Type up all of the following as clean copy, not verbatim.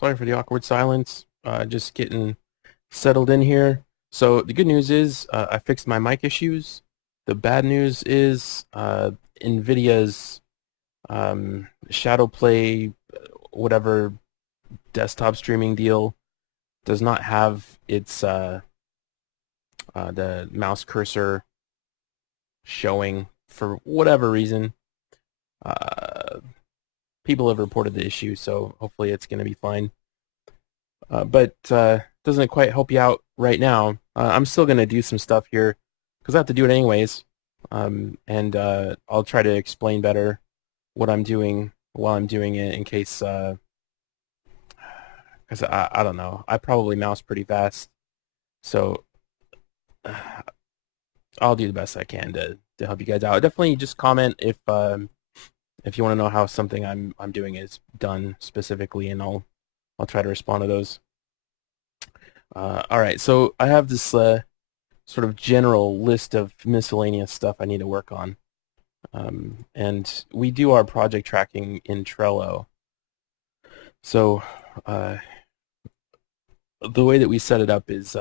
Sorry for the awkward silence. Just getting settled in here. So the good news is I fixed my mic issues. The bad news is nVidia's Shadow Play, whatever desktop streaming deal does not have its the mouse cursor showing for whatever reason. Uh, People have reported the issue, so hopefully it's going to be fine. But doesn't quite help you out right now. I'm still going to do some stuff here because I have to do it anyways. And I'll try to explain better what I'm doing while I'm doing it in case, because I don't know. I probably mouse pretty fast, so uh, I'll do the best I can to help you guys out. Definitely just comment if you want to know how something I'm doing is done specifically, and I'll try to respond to those. All right, so I have this sort of general list of miscellaneous stuff I need to work on. And we do our project tracking in Trello. So the way that we set it up is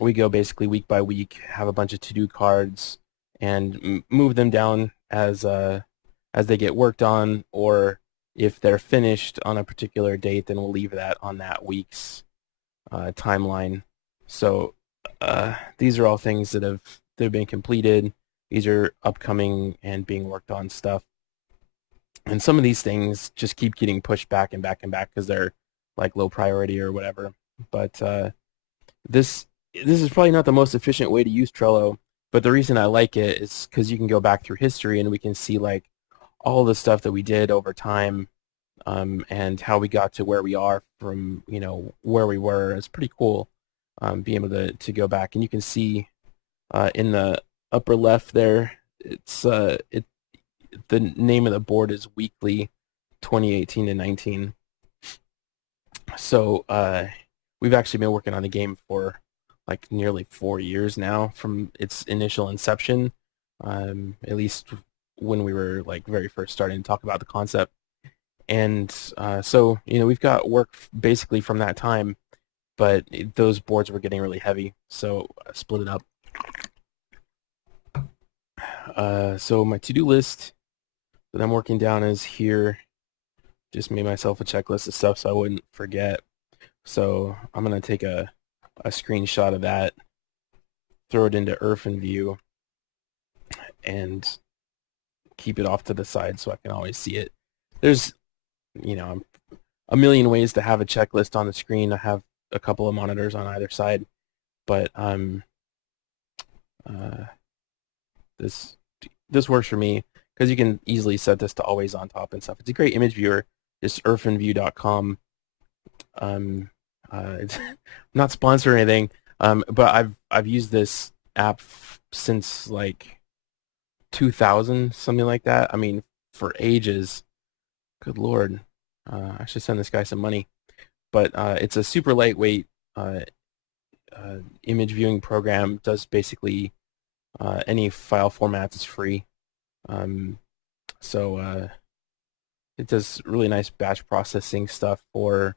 we go basically week by week, have a bunch of to-do cards, and move them down as they get worked on, or if they're finished on a particular date, then we'll leave that on that week's timeline. So these are all things that have been completed. These are upcoming and being worked on stuff. And some of these things just keep getting pushed back and back and back because they're like low priority or whatever. But this is probably not the most efficient way to use Trello. But the reason I like it is because you can go back through history and we can see like all the stuff that we did over time, and how we got to where we are from, where we were. It's pretty cool, being able to go back. And you can see in the upper left there, the name of the board is Weekly 2018 to 19. So we've actually been working on the game for like nearly 4 years now from its initial inception, at least when we were like very first starting to talk about the concept. And so, we've got work basically from that time, but those boards were getting really heavy, so I split it up. So my to-do list that I'm working down is here. Just made myself a checklist of stuff so I wouldn't forget. So I'm going to take a screenshot of that, throw it into OrphanView, and keep it off to the side so I can always see it. There's, a million ways to have a checklist on the screen. I have a couple of monitors on either side, but this works for me because you can easily set this to always on top and stuff. It's a great image viewer. It's orphanview.com. It's not sponsored or anything, but I've used this app since like 2000, something like that. I mean, for ages. Good Lord. I should send this guy some money. But it's a super lightweight image viewing program. Does basically any file formats. It's free. So it does really nice batch processing stuff for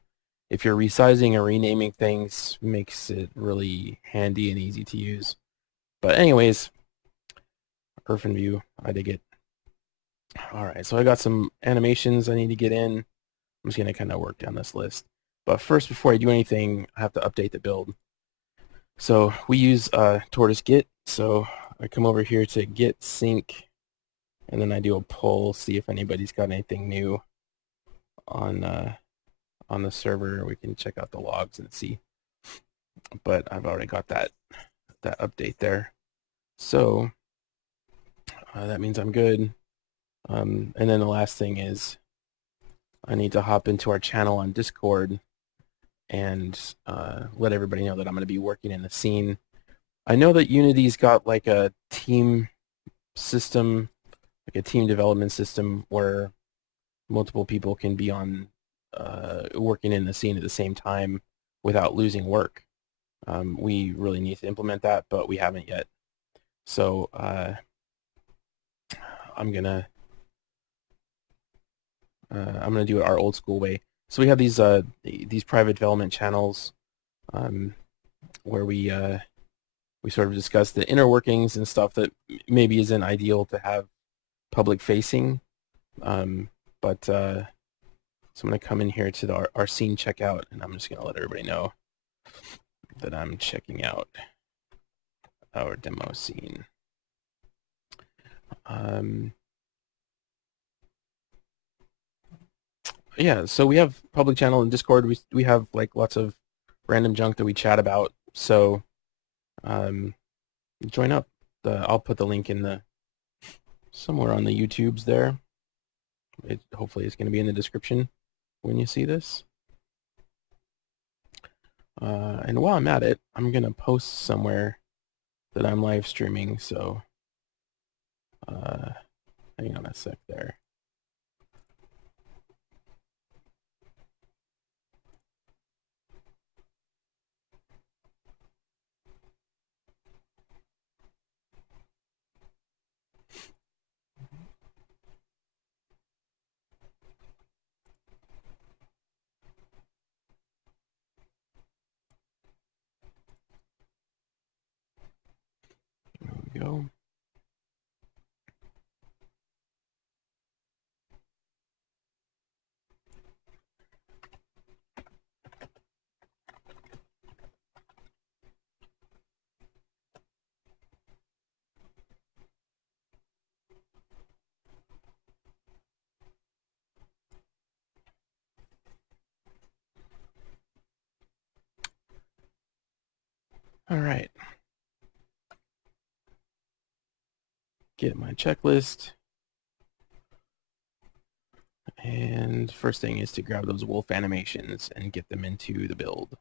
if you're resizing or renaming things. Makes it really handy and easy to use. But anyways, OrphanView, I dig it. All right, so I got some animations I need to get in. I'm just going to kind of work down this list. But first, before I do anything, I have to update the build. So we use Tortoise Git. So I come over here to Git sync, and then I do a poll, see if anybody's got anything new on the server. We can check out the logs and see. But I've already got that update there. So that means I'm good. And then the last thing is I need to hop into our channel on Discord and let everybody know that I'm going to be working in the scene. I know that Unity's got like a team system, like a team development system where multiple people can be on working in the scene at the same time without losing work. We really need to implement that, but we haven't yet. So I'm gonna do it our old school way. So we have these private development channels where we sort of discuss the inner workings and stuff that maybe isn't ideal to have public facing. But so I'm going to come in here to our scene checkout, and I'm just going to let everybody know that I'm checking out our demo scene. Yeah, so we have public channel in Discord. We have like lots of random junk that we chat about. So join up. I'll put the link in the somewhere on the YouTubes there. Hopefully it's going to be in the description when you see this. And while I'm at it, I'm going to post somewhere that I'm live streaming. So hang on a sec there. There we go. All right. Get my checklist. And first thing is to grab those wolf animations and get them into the build.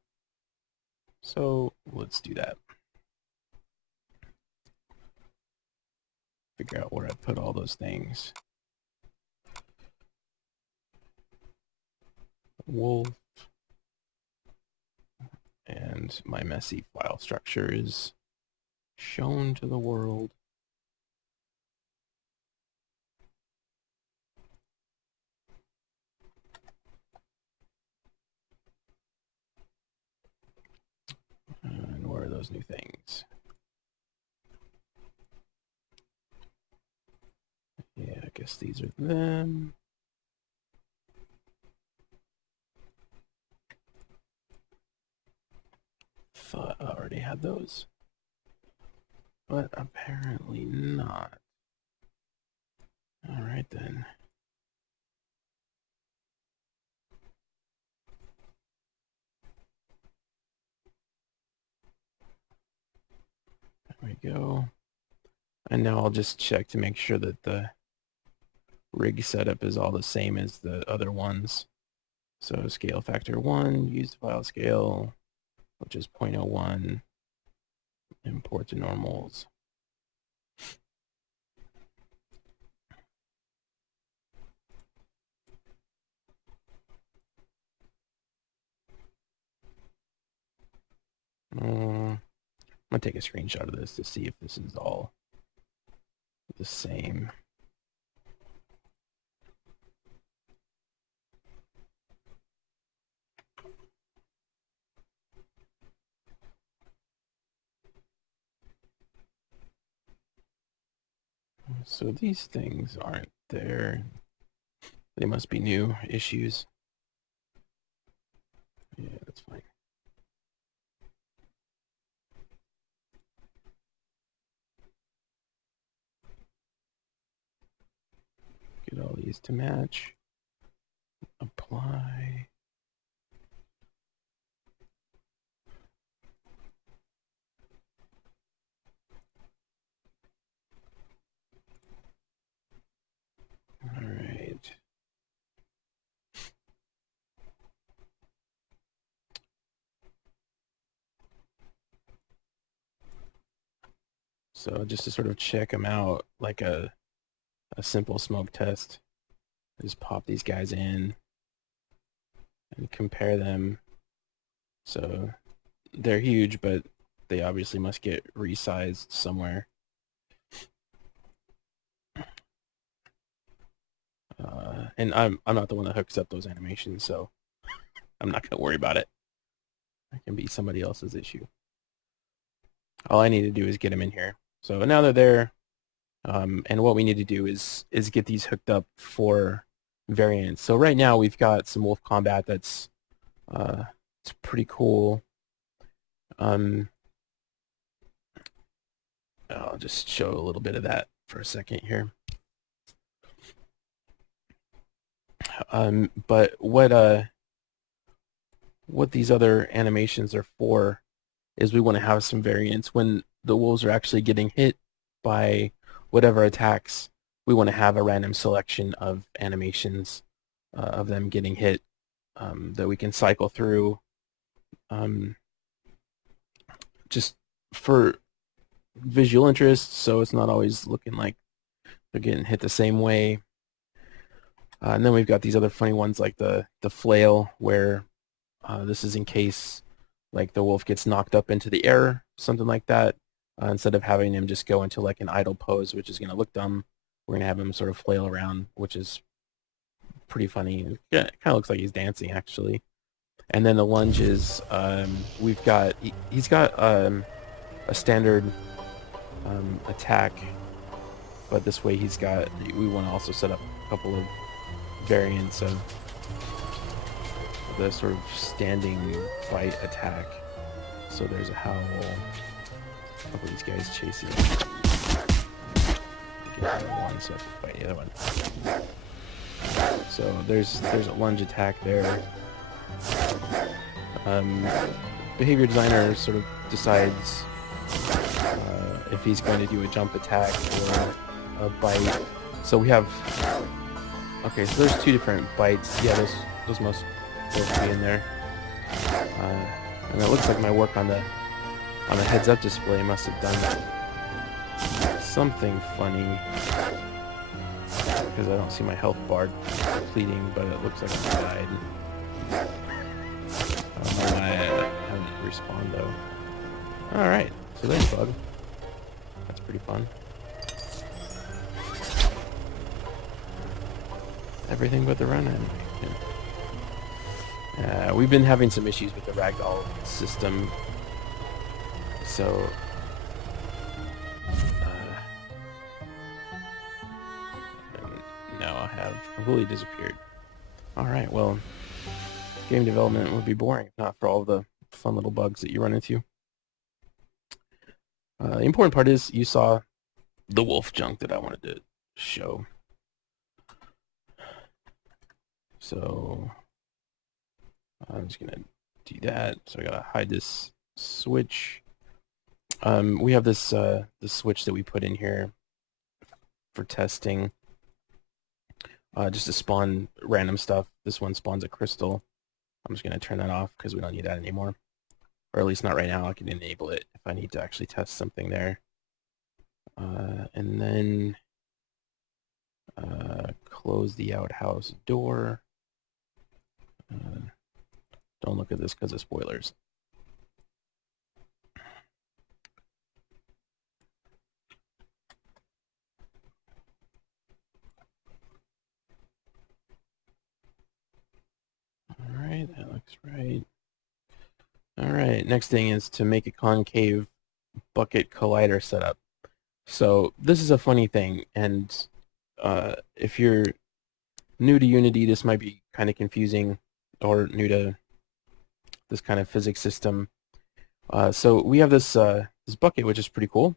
So let's do that. Figure out where I put all those things. Wolf. And my messy file structure is shown to the world. And where are those new things? Yeah, I guess these are them. Thought I already had those, but apparently not. All right then. There we go. And now I'll just check to make sure that the rig setup is all the same as the other ones. So scale factor 1, used file scale, which is 0.01, import to normals. I'm gonna take a screenshot of this to see if this is all the same. So these things aren't there. They must be new issues. Yeah, that's fine. Get all these to match. Apply. All right. So just to sort of check them out, like a simple smoke test, just pop these guys in and compare them. So they're huge, but they obviously must get resized somewhere. And I'm not the one that hooks up those animations, so I'm not going to worry about it. That can be somebody else's issue. All I need to do is get them in here. So now they're there. And what we need to do is get these hooked up for variants. So right now we've got some wolf combat that's it's pretty cool. I'll just show a little bit of that for a second here. But what these other animations are for is we want to have some variants when the wolves are actually getting hit by whatever attacks. We want to have a random selection of animations of them getting hit that we can cycle through just for visual interest, so it's not always looking like they're getting hit the same way. And then we've got these other funny ones like the flail, where this is in case like the wolf gets knocked up into the air, something like that. Instead of having him just go into like an idle pose, which is going to look dumb, we're going to have him sort of flail around, which is pretty funny. Yeah, it kind of looks like he's dancing, actually. And then the lunges, we've got, he's got a standard attack, but this way we want to also set up a couple of variants of the sort of standing fight attack. So there's a howl. A couple of these guys chasing. Get one, so I have to fight the other one. So there's a lunge attack there. Behavior designer sort of decides if he's going to do a jump attack or a bite. So we have, okay, so there's two different bites. Yeah, those must both be in there. And it looks like my work on the heads-up display must have done something funny, because I don't see my health bar depleting, but it looks like I died. I don't know why I haven't respawned though. Alright, so there's a bug. That's pretty fun. Everything but the run animation. We've been having some issues with the ragdoll system, so now I have completely disappeared. Alright, well, game development would be boring if not for all the fun little bugs that you run into. The important part is you saw the wolf junk that I wanted to show. So I'm just gonna do that. So I gotta hide this switch. We have this the switch that we put in here for testing, just to spawn random stuff. This one spawns a crystal. I'm just gonna turn that off because we don't need that anymore, or at least not right now. I can enable it if I need to actually test something there. And then close the outhouse door. Don't look at this because of spoilers. Alright, that looks right. Alright, next thing is to make a concave bucket collider setup. So this is a funny thing, and if you're new to Unity, this might be kind of confusing, or new to this kind of physics system. So we have this this bucket, which is pretty cool.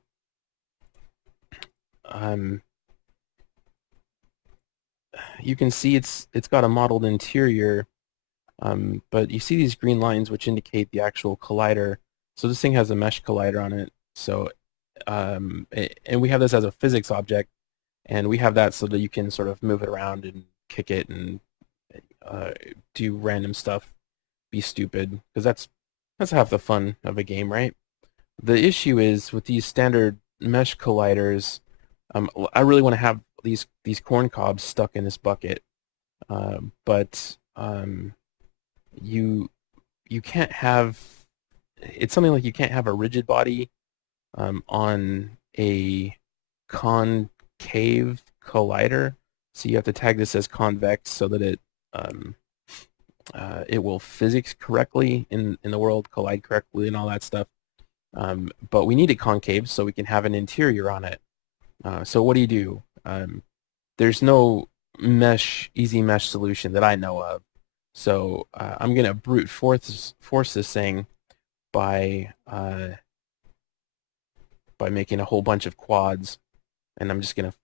You can see it's got a modeled interior, but you see these green lines which indicate the actual collider. So this thing has a mesh collider on it. So and we have this as a physics object, and we have that so that you can sort of move it around and kick it and do random stuff, be stupid, because that's half the fun of a game, right? The issue is with these standard mesh colliders, I really want to have these corn cobs stuck in this bucket, but you can't have, it's something like you can't have a rigid body on a concave collider, so you have to tag this as convex so that it it will physics correctly in the world, collide correctly, and all that stuff. But we need it concave so we can have an interior on it. So what do? There's no easy mesh solution that I know of. So I'm gonna brute force this thing by making a whole bunch of quads, and I'm just gonna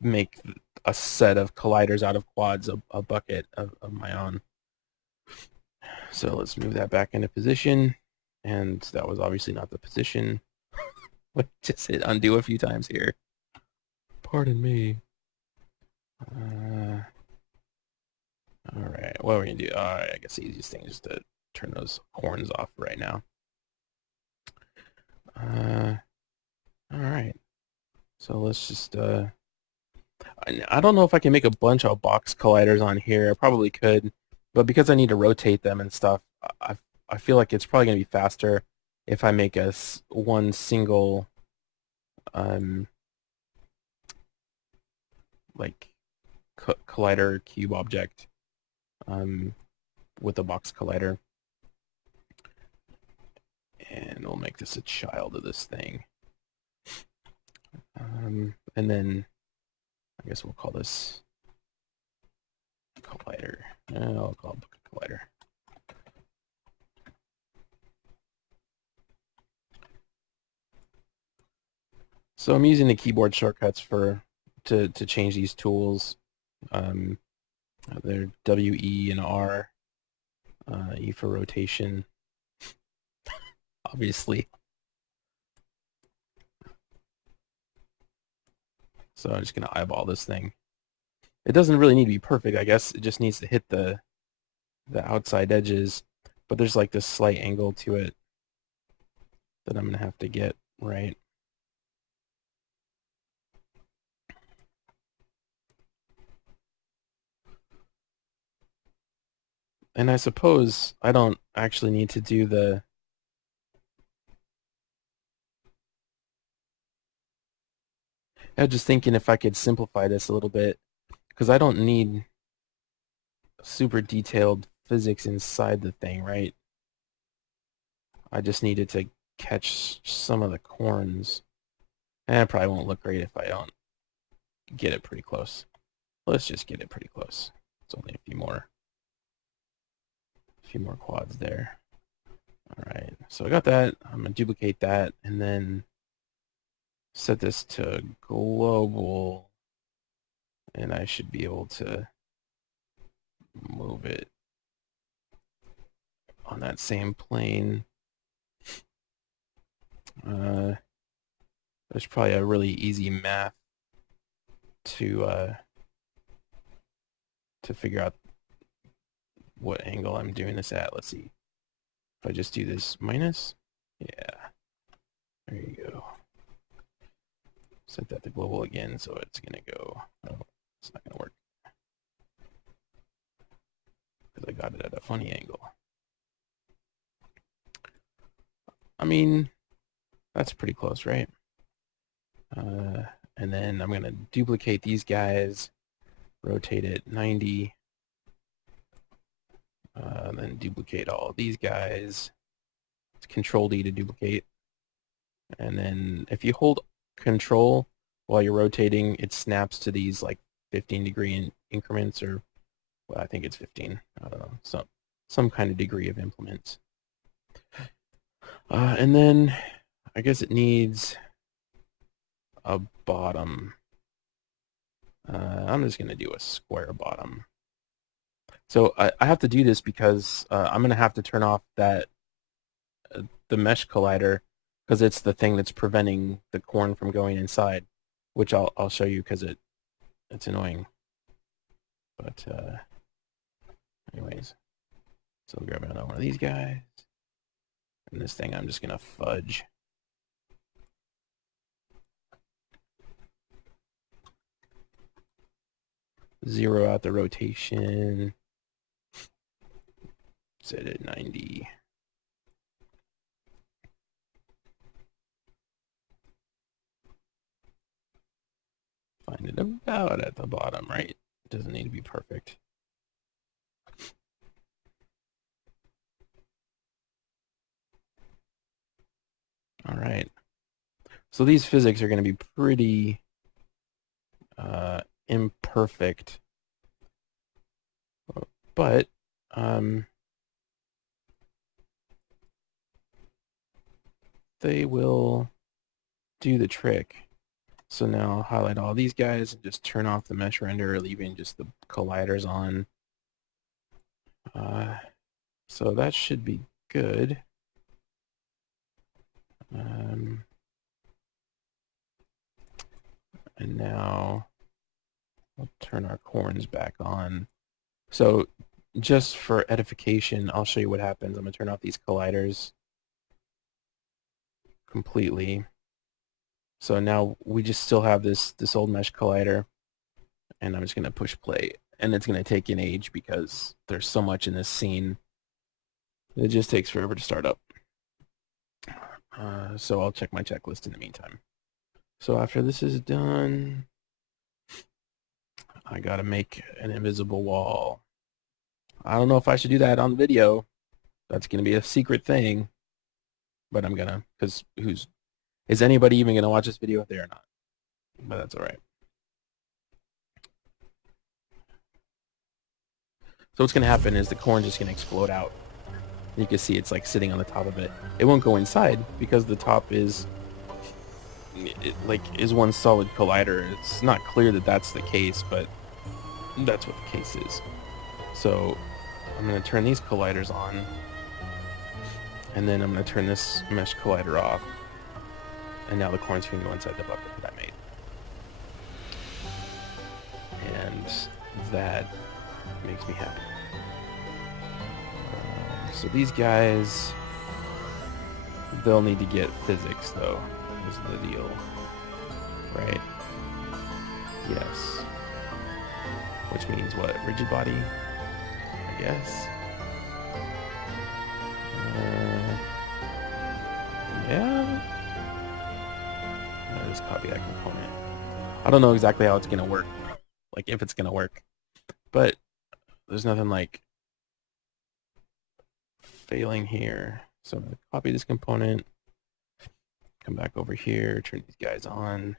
make a set of colliders out of quads, a bucket of my own. So let's move that back into position, and that was obviously not the position. Just hit undo a few times here. Pardon me. All right, what are we gonna do? All right, I guess the easiest thing is to turn those horns off right now. All right, so let's just I don't know if I can make a bunch of box colliders on here. I probably could, but because I need to rotate them and stuff, I feel like it's probably gonna be faster if I make one single like collider cube object with a box collider, and we'll make this a child of this thing. And then I guess we'll call this collider. I'll call it collider. So I'm using the keyboard shortcuts to change these tools. They're W, E, and R. E for rotation, obviously. So I'm just gonna eyeball this thing. It doesn't really need to be perfect, I guess. It just needs to hit the outside edges, but there's like this slight angle to it that I'm gonna have to get right. And I suppose I don't actually need to do the I was just thinking if I could simplify this a little bit, because I don't need super detailed physics inside the thing, right? I just needed to catch some of the corns. And it probably won't look great if I don't get it pretty close. Let's just get it pretty close. It's only a few more quads there. All right, so I got that. I'm gonna duplicate that and then set this to global, and I should be able to move it on that same plane. There's probably a really easy math to figure out what angle I'm doing this at. Let's see. If I just do this minus, yeah, there you go. Set that to global again, so it's gonna go. Oh, it's not gonna work because I got it at a funny angle. I mean, that's pretty close, right? And then I'm gonna duplicate these guys, rotate it 90, then duplicate all of these guys. It's Control D to duplicate. And then if you hold Control while you're rotating, it snaps to these like 15-degree increments, or well, I think it's 15. I don't know, some kind of degree of implement. And then I guess it needs a bottom. I'm just gonna do a square bottom. So I have to do this because I'm gonna have to turn off that the mesh collider, because it's the thing that's preventing the corn from going inside, which I'll show you because it's annoying. But anyways, so I'll grab another one of these guys, and this thing I'm just gonna fudge. Zero out the rotation. Set it 90. Find it about at the bottom, right? It doesn't need to be perfect. All right. So these physics are going to be pretty imperfect, but they will do the trick. So now I'll highlight all these guys and just turn off the mesh render, leaving just the colliders on. So that should be good. And now I'll turn our corns back on. So just for edification, I'll show you what happens. I'm going to turn off these colliders completely. So now we just still have this old mesh collider, and I'm just going to push play. And it's going to take an age because there's so much in this scene. It just takes forever to start up. So I'll check my checklist in the meantime. So after this is done, I gotta make an invisible wall. I don't know if I should do that on video. That's gonna be a secret thing, but I'm gonna, because is anybody even gonna watch this video if they are not? But that's all right. So what's gonna happen is the corn's just gonna explode out. You can see it's like sitting on the top of it. It won't go inside because the top is one solid collider. It's not clear that that's the case, but that's what the case is. So I'm going to turn these colliders on, and then I'm going to turn this mesh collider off, and now the corns can go inside the bucket that I made. And that makes me happy. So these guys, they'll need to get physics though, is the deal, right? Yes. Which means what? Rigid body, I guess. Yeah. I'll just copy that component. I don't know exactly how it's gonna work, like if it's gonna work, but there's nothing like failing here. So I'm gonna copy this component, come back over here, turn these guys on,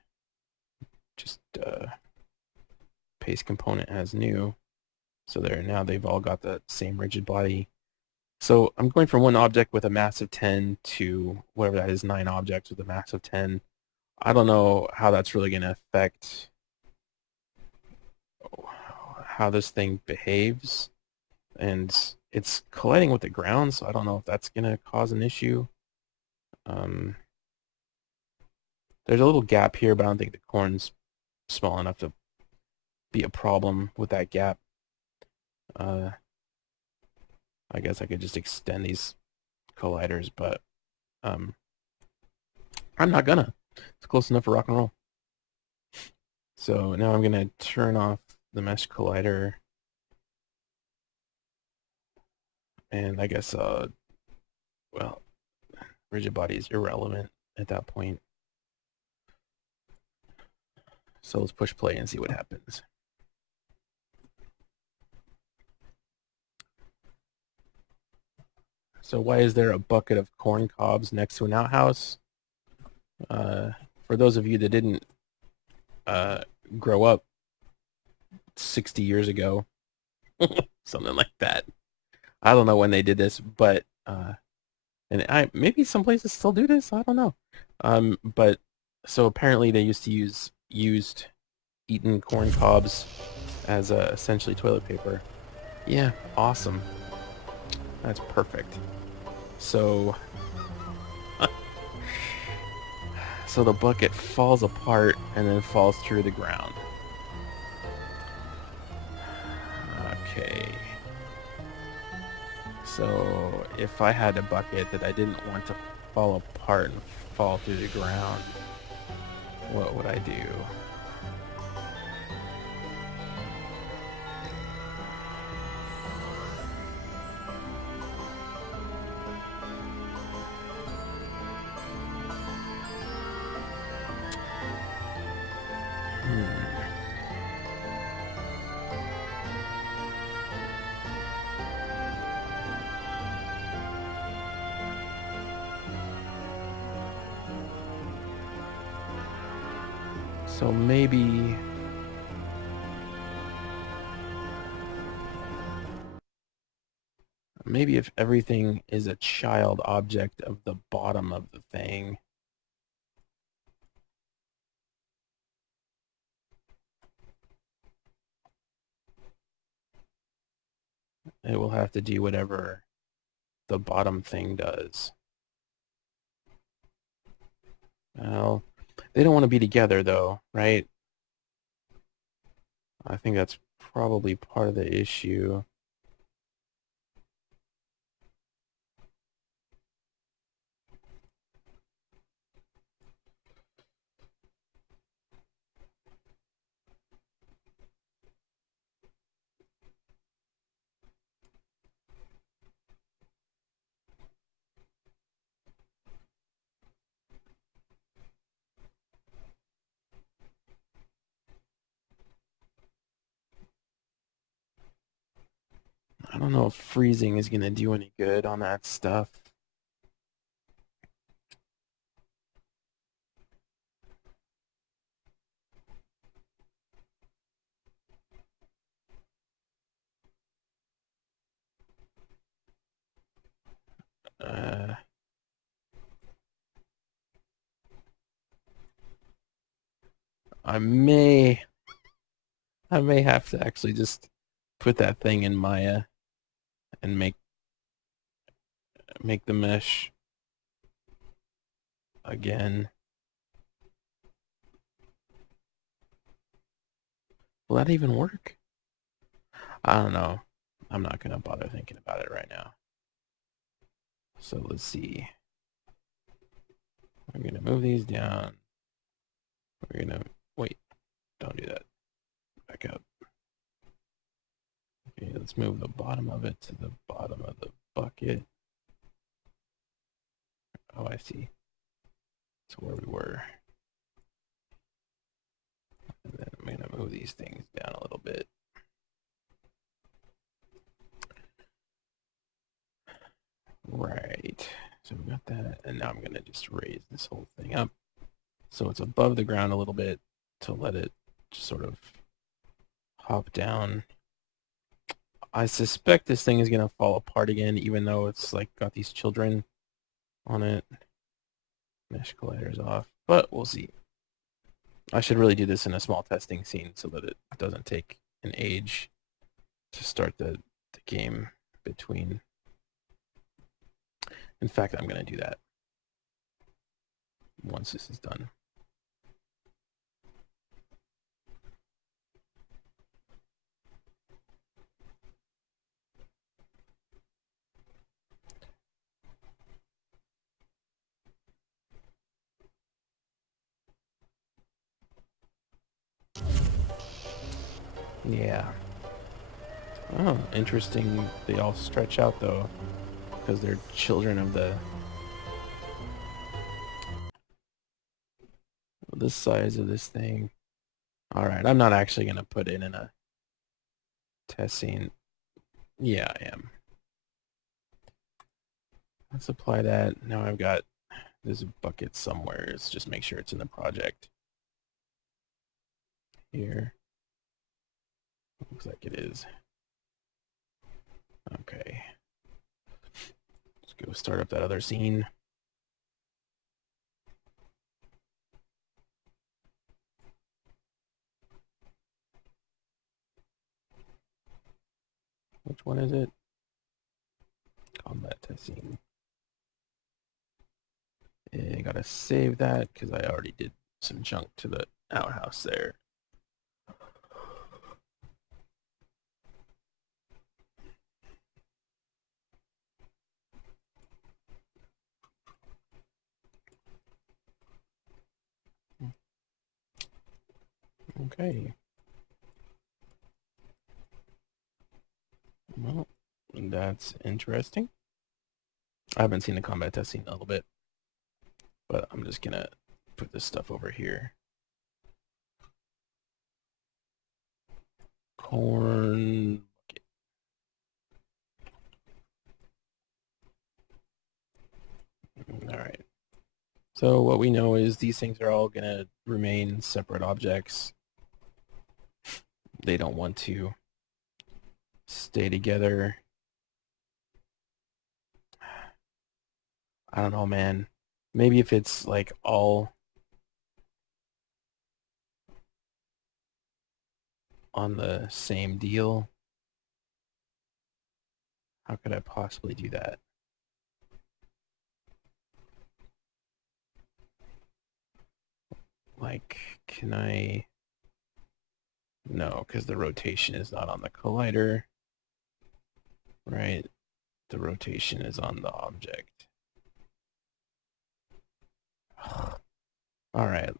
just paste component as new. So there, now they've all got the same rigid body. So I'm going from one object with a mass of 10 to whatever that is, 9 objects with a mass of 10. I don't know how that's really going to affect how this thing behaves. And it's colliding with the ground, so I don't know if that's going to cause an issue. There's a little gap here, but I don't think the corn's small enough to be a problem with that gap. I guess I could just extend these colliders, but I'm not gonna. It's close enough for rock and roll. So now I'm gonna turn off the mesh collider, and I guess well, rigid body is irrelevant at that point. So let's push play and see what happens. So why is there a bucket of corn cobs next to an outhouse? For those of you that didn't grow up 60 years ago, something like that. I don't know when they did this, but and maybe some places still do this. I don't know. But so apparently they used to use used eaten corn cobs as essentially toilet paper. Yeah, awesome. That's perfect. So so the bucket falls apart and then falls through the ground. Okay. So if I had a bucket that I didn't want to fall apart and fall through the ground, what would I do? So maybe if everything is a child object of the bottom of the thing, it will have to do whatever the bottom thing does. Well, they don't want to be together though, right? I think that's probably part of the issue. I don't know if freezing is going to do any good on that stuff. Uh, I may have to actually just put that thing in Maya and make the mesh again. Will that even work? I don't know. I'm not going to bother thinking about it right now. So let's see. I'm going to move these down. We're going to... Wait. Don't do that. Back up. Okay, let's move the bottom of it to the bottom of the bucket. Oh, I see. That's where we were. And then I'm going to move these things down a little bit. Right. So we got that. And now I'm going to just raise this whole thing up so it's above the ground a little bit to let it just sort of hop down. I suspect this thing is going to fall apart again, even though it's like got these children on it. Mesh collider's off, but we'll see. I should really do this in a small testing scene so that it doesn't take an age to start the game between. In fact, I'm going to do that once this is done. Yeah. Oh, interesting. They all stretch out though, because they're children of the size of this thing. All right, I'm not actually gonna put it in a test scene. Yeah, I am. Let's apply that. Now I've got this bucket somewhere. Let's just make sure it's in the project. Here. Looks like it is. Okay. Let's go start up that other scene. Which one is it? Combat test scene. I gotta save that because I already did some junk to the outhouse there. Okay. Well, that's interesting. I haven't seen the combat test scene in a little bit, but I'm just gonna put this stuff over here. Corn. All right. So what we know is these things are all going to remain separate objects. They don't want to stay together. I don't know, man. Maybe if it's like all on the same deal. How could I possibly do that? Like, can I... No, because the rotation is not on the collider. Right? The rotation is on the object. Alright.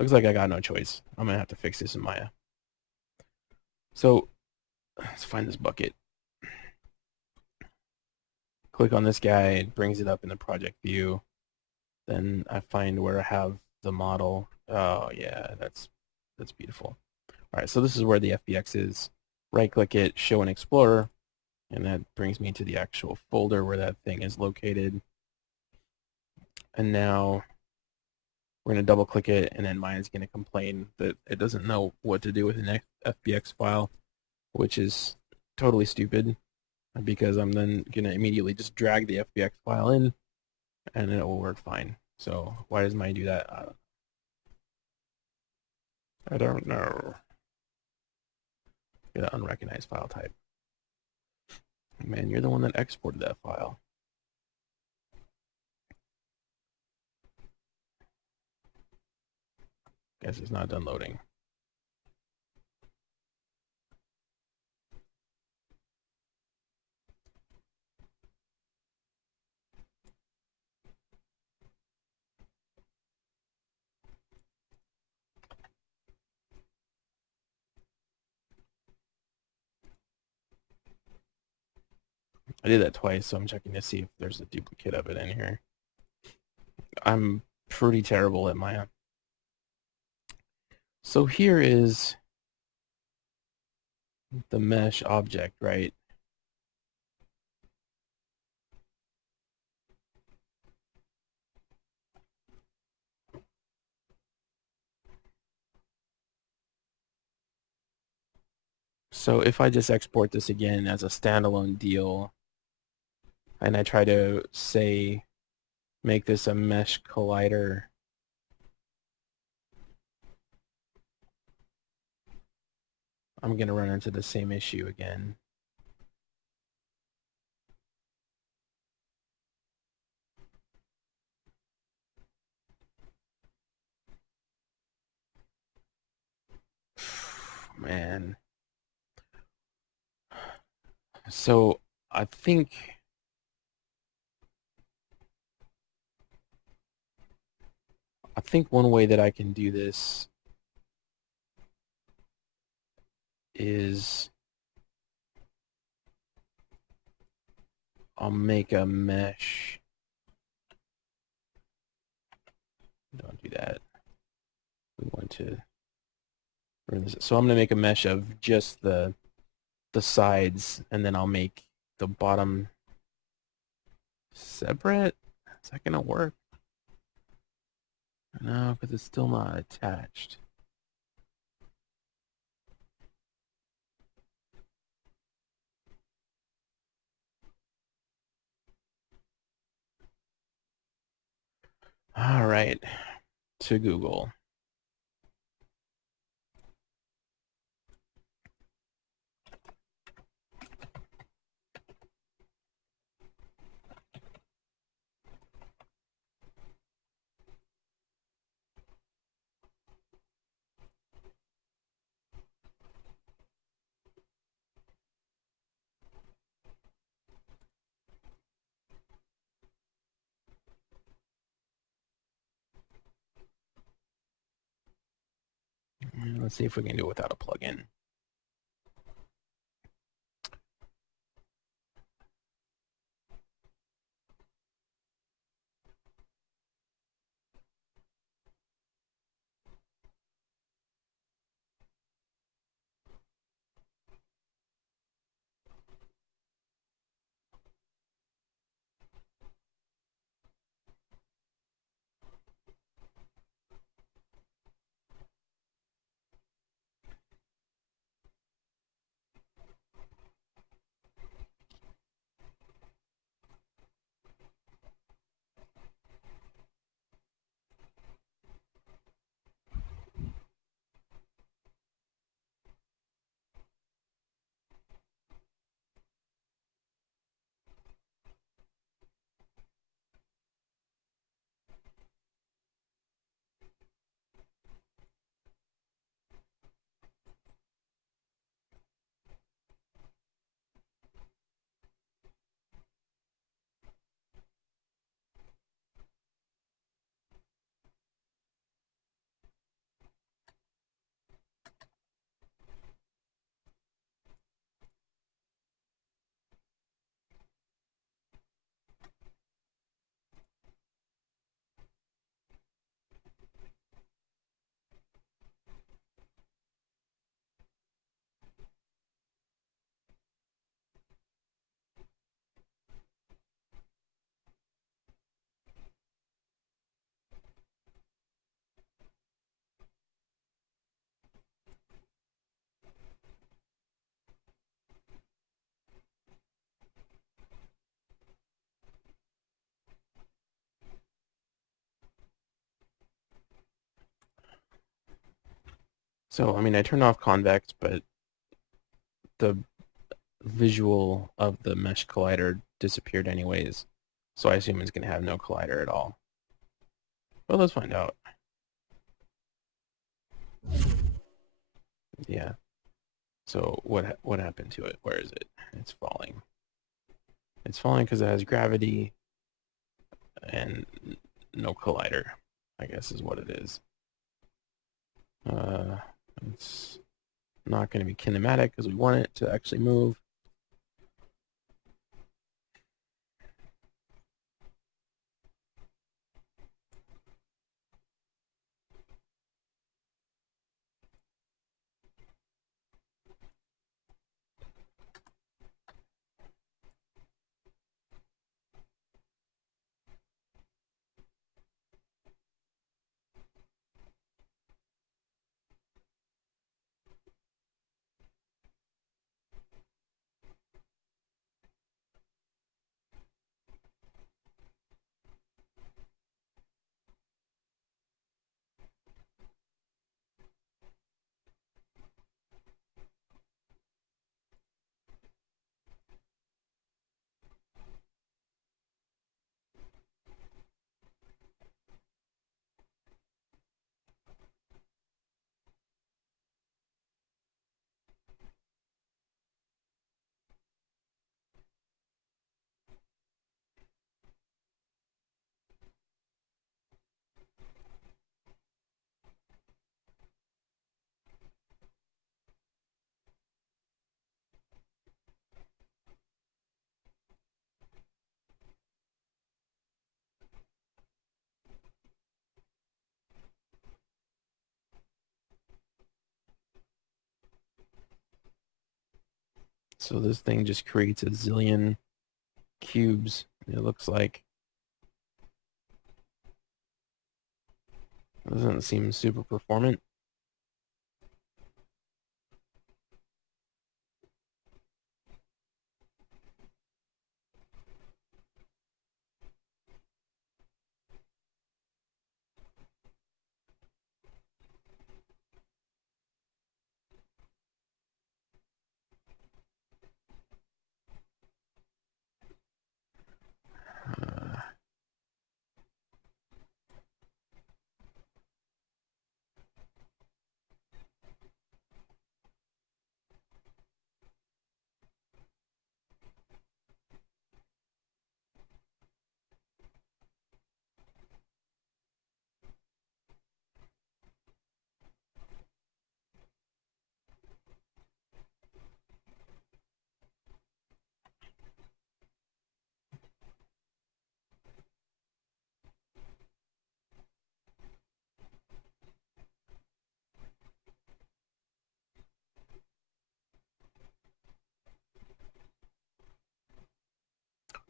Looks like I got no choice. I'm gonna have to fix this in Maya. So, let's find this bucket. Click on this guy, it brings it up in the project view. Then I find where I have the model. Oh yeah, that's beautiful. Alright, so this is where the FBX is. Right click it, show in Explorer, and that brings me to the actual folder where that thing is located. And now we're going to double click it, and then Maya's going to complain that it doesn't know what to do with an FBX file, which is totally stupid, because I'm then going to immediately just drag the FBX file in, and it will work fine. So why does Maya do that? I don't know. Get an unrecognized file type. Man, you're the one that exported that file. Guess it's not done loading. I did that twice, so I'm checking to see if there's a duplicate of it in here. I'm pretty terrible at Maya. So here is the mesh object, right? So if I just export this again as a standalone deal, and I try to, say, make this a mesh collider, I'm going to run into the same issue again. Man. So I think one way that I can do this is I'll make a mesh. Don't do that. We want to run this. So I'm going to make a mesh of just the sides, and then I'll make the bottom separate. Is that going to work? No, because it's still not attached. All right, to Google. Let's see if we can do it without a plugin. So, I mean, I turned off convex, but the visual of the mesh collider disappeared anyways. So I assume it's going to have no collider at all. Well, let's find out. Yeah. So what happened to it? Where is it? It's falling. It's falling because it has gravity and no collider, I guess is what it is. It's not going to be kinematic because we want it to actually move. So this thing just creates a zillion cubes, it looks like. It doesn't seem super performant. Uh,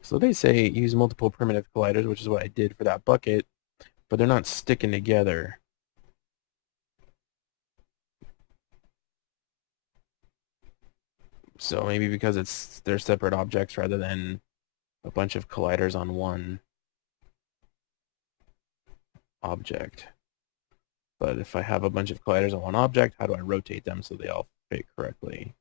so they say use multiple primitive colliders, which is what I did for that bucket, but they're not sticking together. So maybe because they're separate objects rather than a bunch of colliders on one object. But if I have a bunch of colliders on one object, how do I rotate them so they all fit correctly?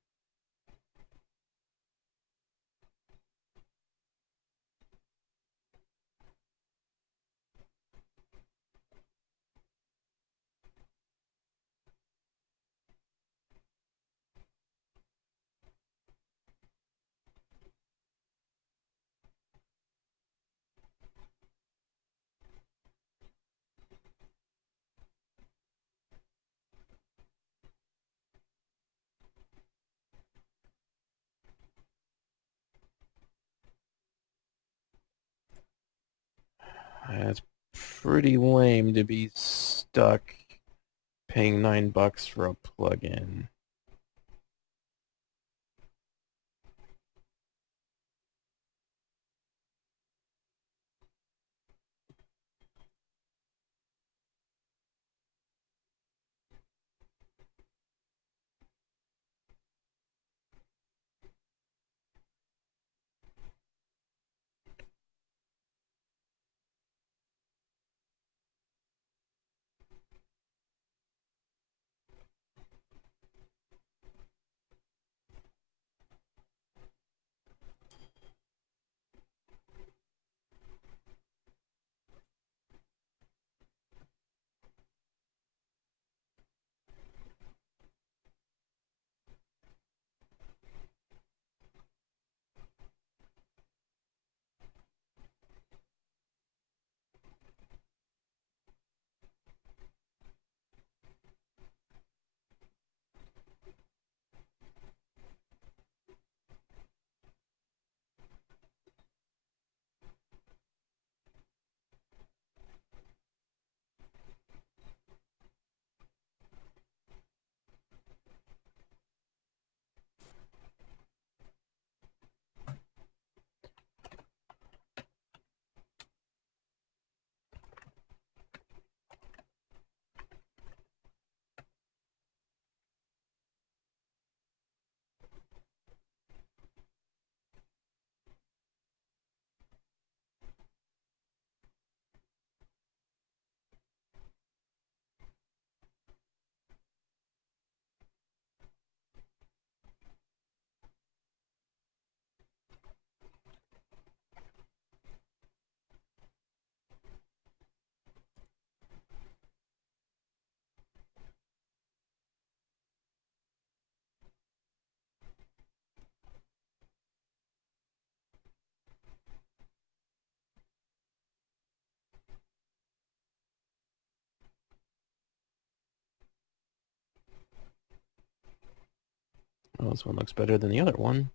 That's pretty lame to be stuck paying $9 for a plugin. Oh, this one looks better than the other one.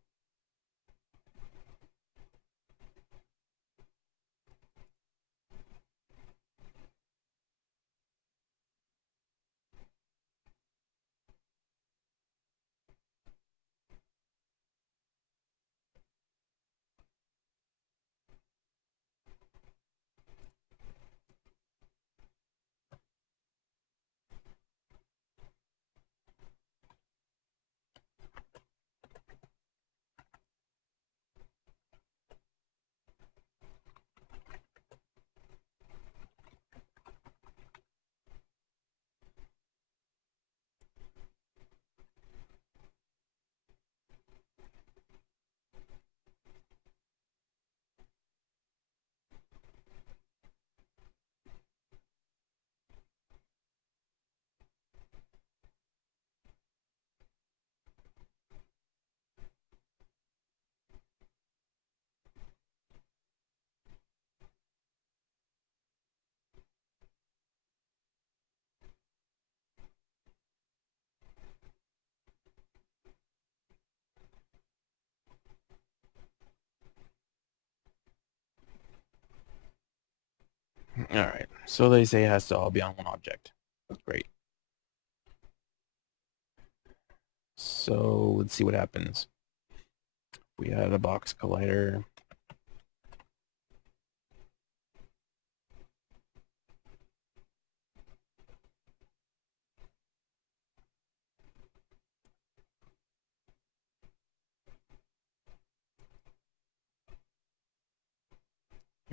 All right, so they say it has to all be on one object. Great. So let's see what happens. We add a box collider.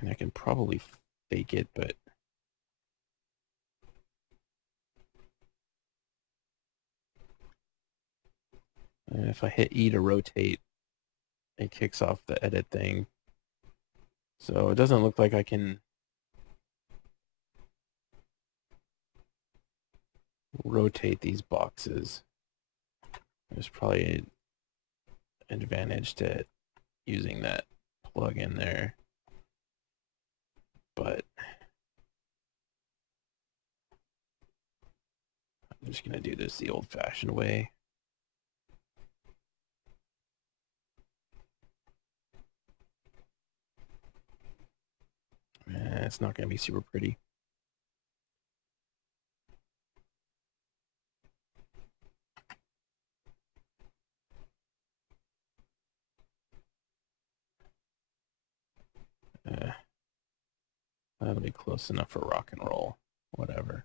And I can probably fake it, but if I hit E to rotate, it kicks off the edit thing. So it doesn't look like I can rotate these boxes. There's probably an advantage to using that plug in there. But I'm just going to do this the old-fashioned way. It's not going to be super pretty. That'll be close enough for rock and roll. Whatever.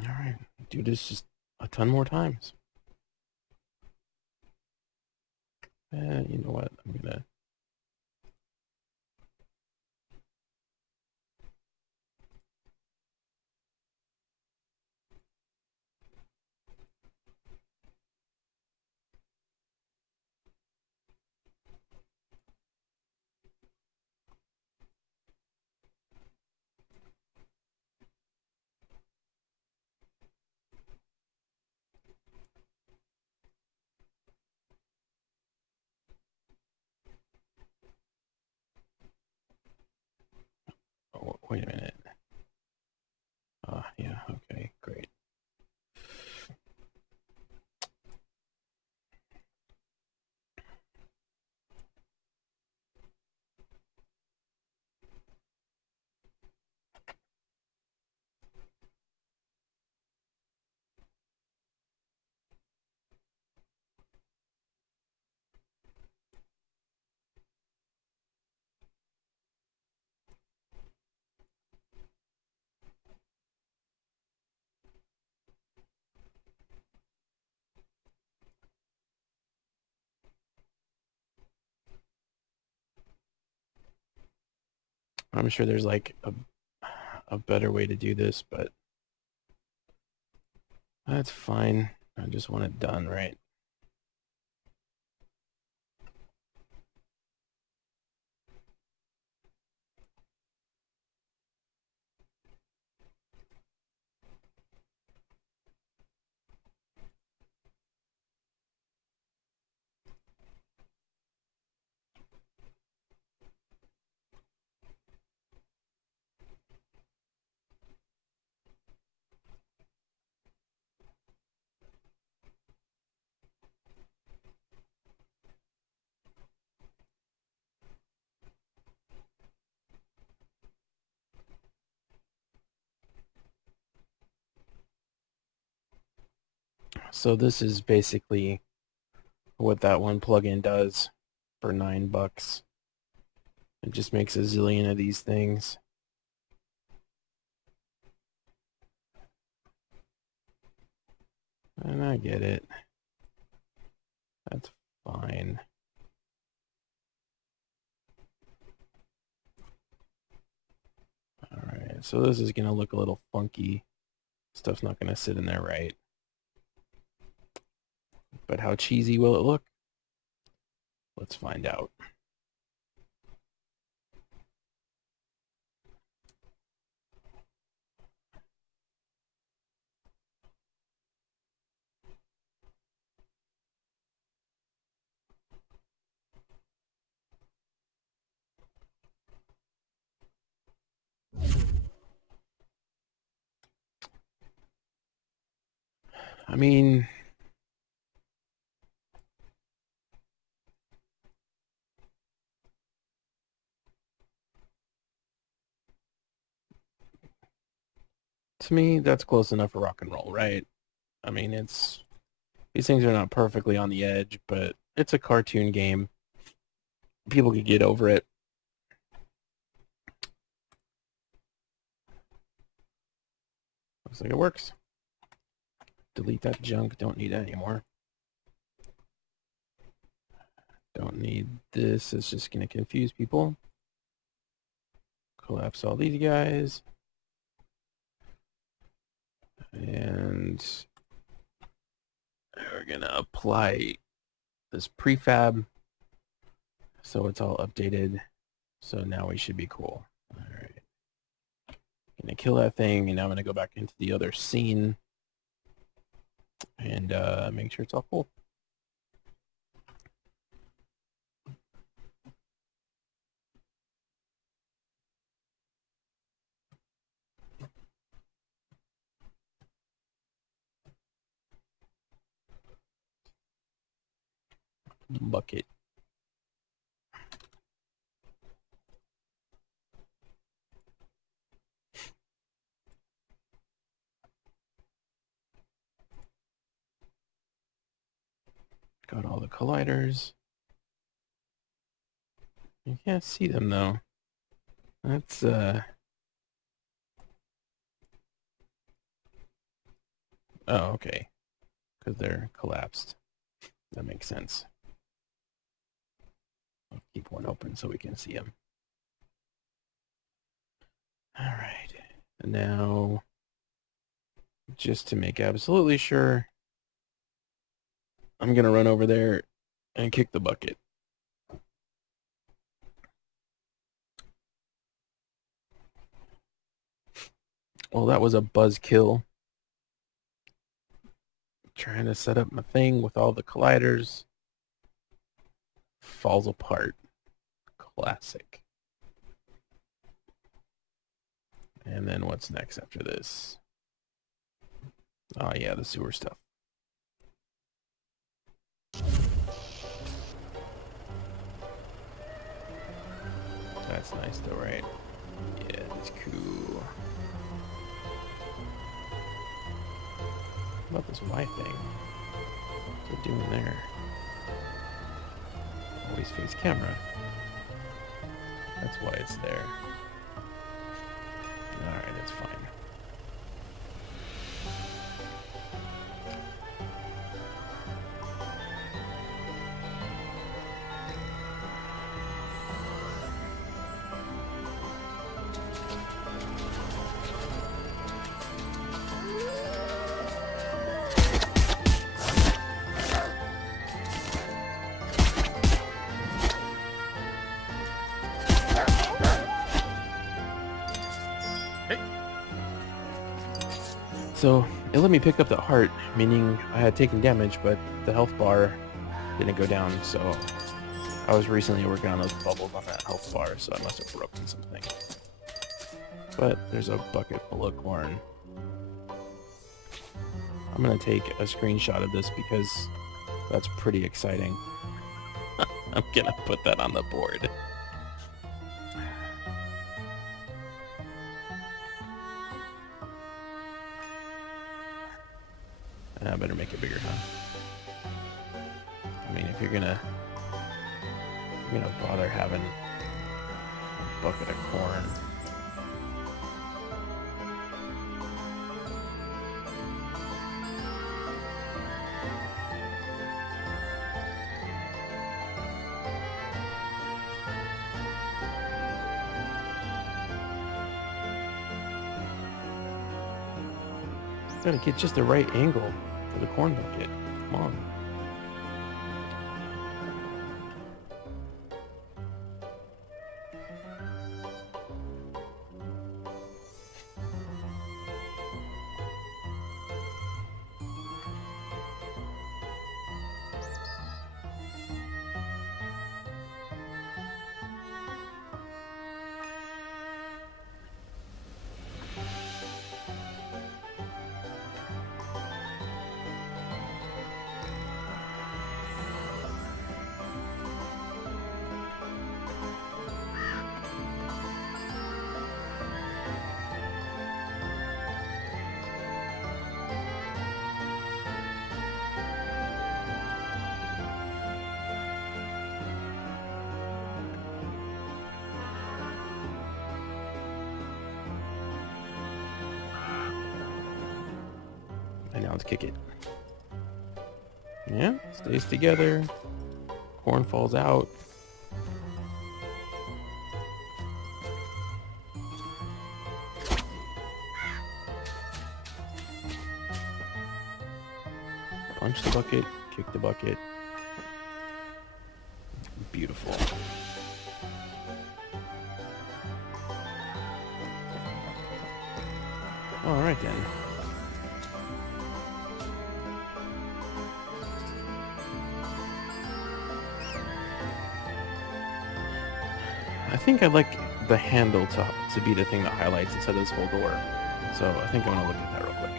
All right, do this just a ton more times. You know what? I'm gonna. Oh, wait a minute. Yeah. Okay. Great. I'm sure there's like a better way to do this, but that's fine. I just want it done right. So this is basically what that one plugin does for $9. It just makes a zillion of these things. And I get it. That's fine. Alright, so this is going to look a little funky. Stuff's not going to sit in there right. But how cheesy will it look? Let's find out. I mean, to me, that's close enough for rock and roll, right? I mean, these things are not perfectly on the edge, but it's a cartoon game. People could get over it. Looks like it works. Delete that junk. Don't need it anymore. Don't need this. It's just going to confuse people. Collapse all these guys. And we're going to apply this prefab so it's all updated. So now we should be cool. All right. Gonna kill that thing, and now I'm gonna go back into the other scene and make sure it's all cool. Bucket. Got all the colliders. You can't see them though. That's oh, okay. Because they're collapsed. That makes sense. I'll keep one open so we can see them. Alright. And now, just to make absolutely sure, I'm gonna run over there and kick the bucket. Well, that was a buzzkill. Trying to set up my thing with all the colliders. Falls apart. Classic. And then what's next after this? Oh yeah, the sewer stuff. That's nice though, right? Yeah, it's cool. What about this Y thing? What's it doing there? Always face camera. That's why it's there. Alright, it's fine. So it let me pick up the heart, meaning I had taken damage, but the health bar didn't go down. So I was recently working on those bubbles on that health bar, so I must have broken something. But there's a bucket full of corn. I'm gonna take a screenshot of this because that's pretty exciting. I'm gonna put that on the board. I better make it bigger, huh? I mean, if you're gonna bother having a bucket of corn. Gotta get just the right angle for the corn bucket. Come on. And now let's kick it. Yeah, stays together. Corn falls out. Punch the bucket, kick the bucket. Beautiful. All right then. I think I'd like the handle to be the thing that highlights instead of this whole door. So I think I'm gonna look at that real quick.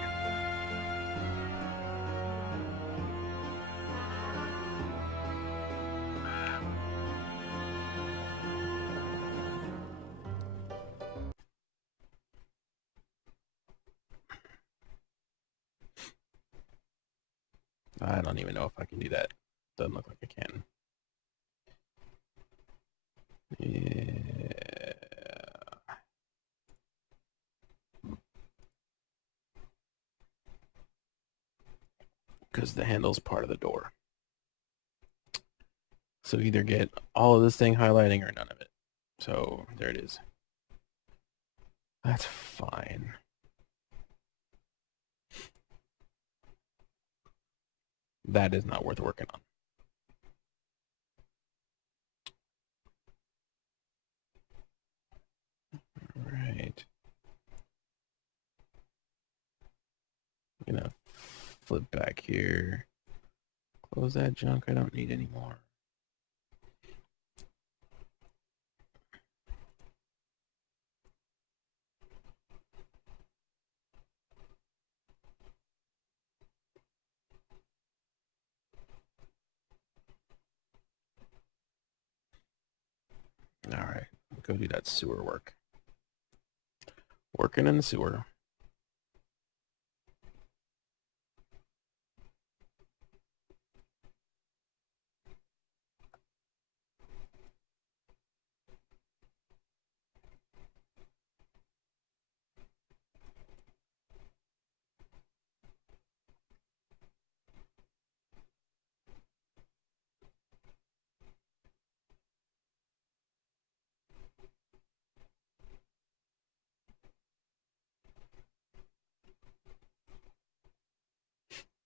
I don't even know if I can do that. Doesn't look like I can. Yeah. Because the handle's part of the door. So either get all of this thing highlighting or none of it. So there it is. That's fine. That is not worth working on. All right. I'm gonna flip back here. Close that junk I don't need anymore. All right, go do that sewer work. Working in the sewer.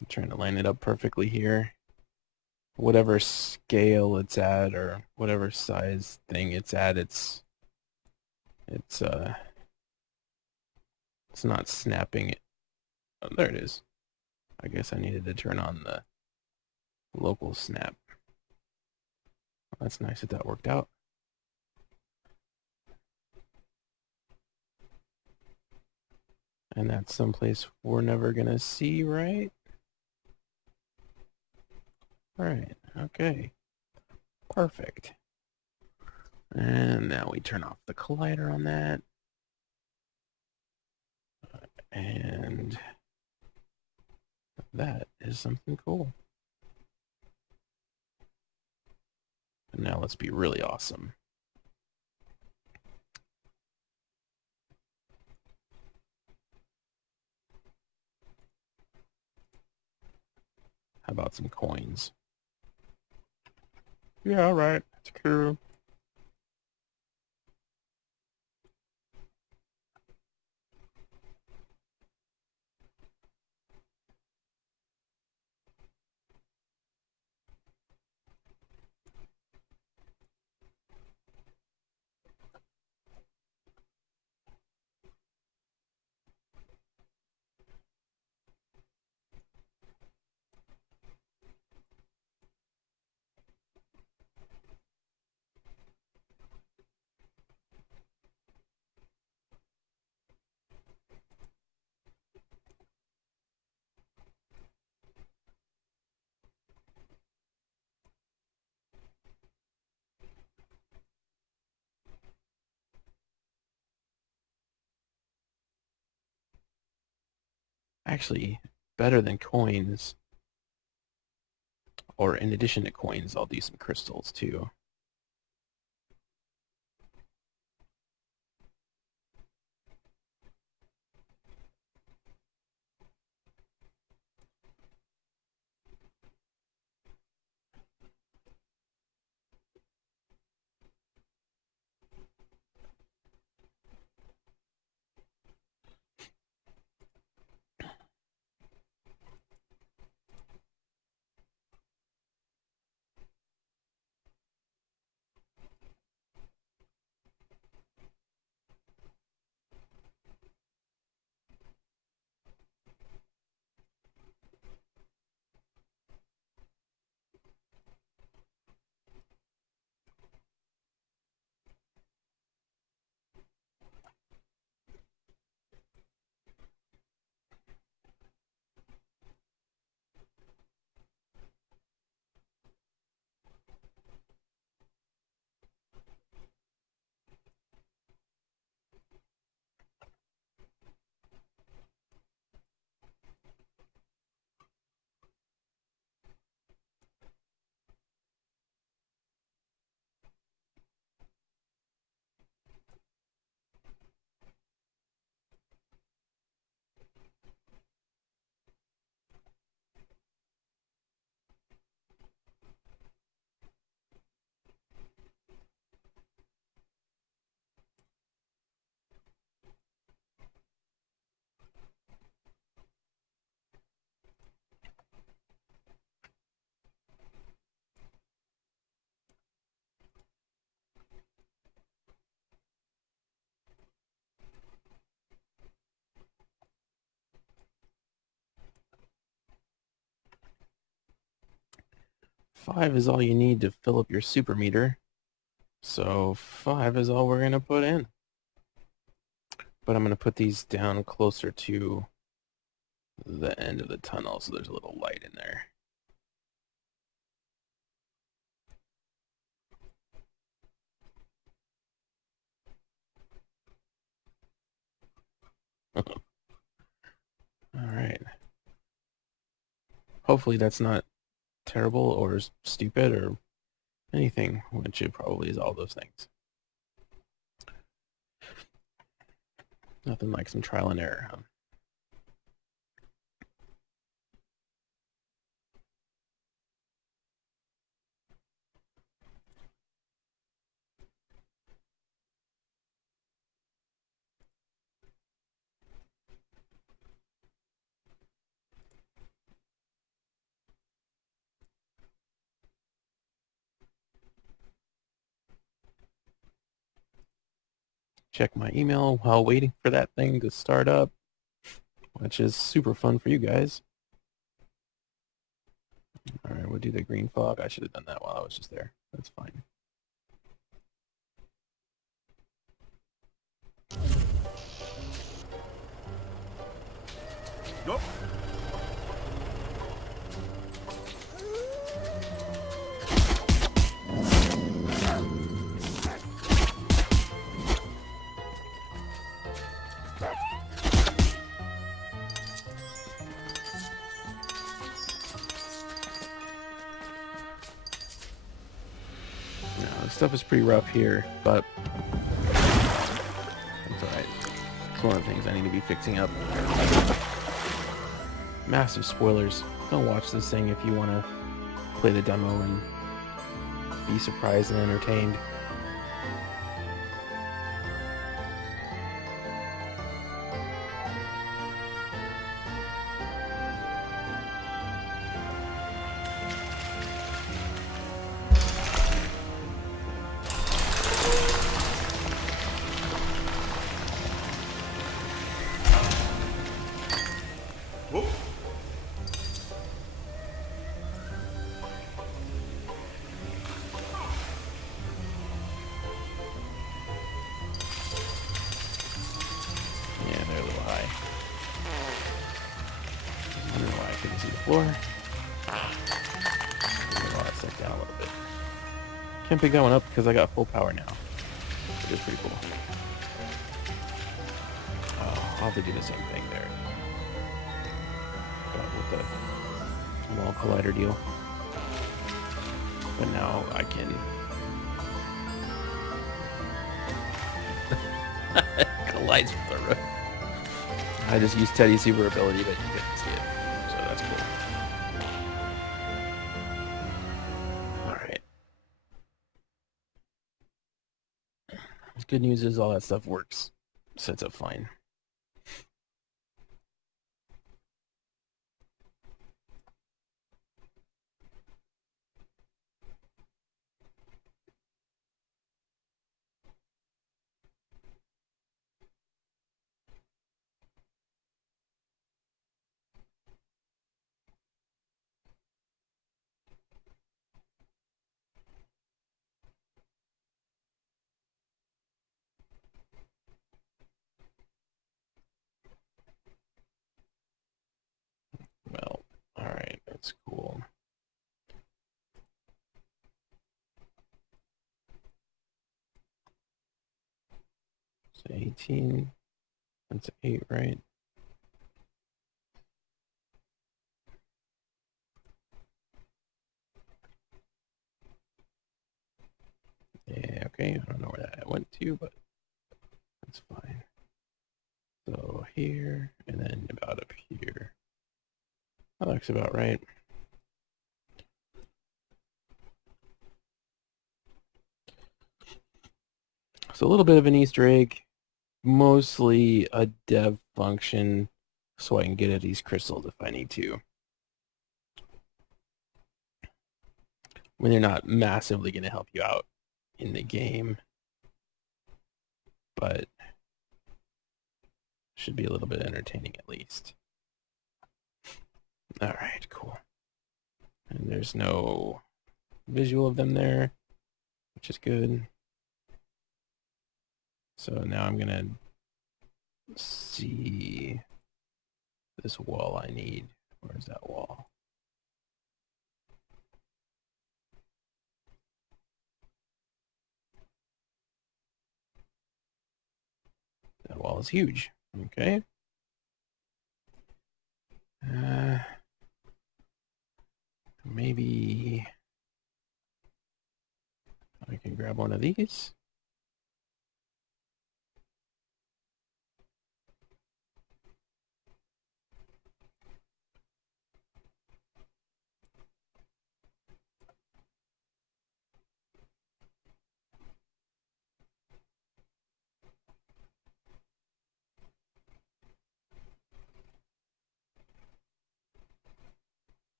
I'm trying to line it up perfectly here. Whatever scale it's at or whatever size thing it's at, it's not snapping it. Oh, there it is. I guess I needed to turn on the local snap. That's nice that that worked out. And that's someplace we're never gonna see, right? All right, okay. Perfect. And now we turn off the collider on that. And That is something cool. And now let's be really awesome. How about some coins? Yeah, right. It's cool. Actually, better than coins, or in addition to coins, I'll do some crystals too. Five is all you need to fill up your super meter. So 5 is all we're going to put in. But I'm going to put these down closer to the end of the tunnel so there's a little light in there. Alright. Hopefully that's not terrible or stupid or anything, which it probably is all those things. Nothing like some trial and error, huh? Check my email while waiting for that thing to start up, which is super fun for you guys. Alright, we'll do the green fog. I should have done that while I was just there. That's fine. Nope. stuff is pretty rough here, but it's alright. It's one of the things I need to be fixing up. Massive spoilers. Don't watch this thing if you want to play the demo and be surprised and entertained. Whoop. Yeah, they're a little high. I don't know why I couldn't see the floor. Move all that stuff down a little bit. Can't pick that one up because I got full power now, which is pretty cool. Oh, I'll have to do the same thing there. With the wall collider deal. But now I can collides with the roof. I just used Teddy's super ability, but you couldn't see it. So that's cool. Alright. The good news is all that stuff works. Sets up fine. Well, alright, that's cool. So 18, that's 8, right? Yeah, okay, I don't know where that went to, but that's fine. So here, and then about up here. That looks about right. So a little bit of an Easter egg, mostly a dev function, so I can get at these crystals if I need to. When they're not massively going to help you out in the game, but should be a little bit entertaining at least. All right, cool. And there's no visual of them there, which is good. So now I'm gonna see this wall I need. Where's that wall? That wall is huge. Okay. Maybe I can grab one of these.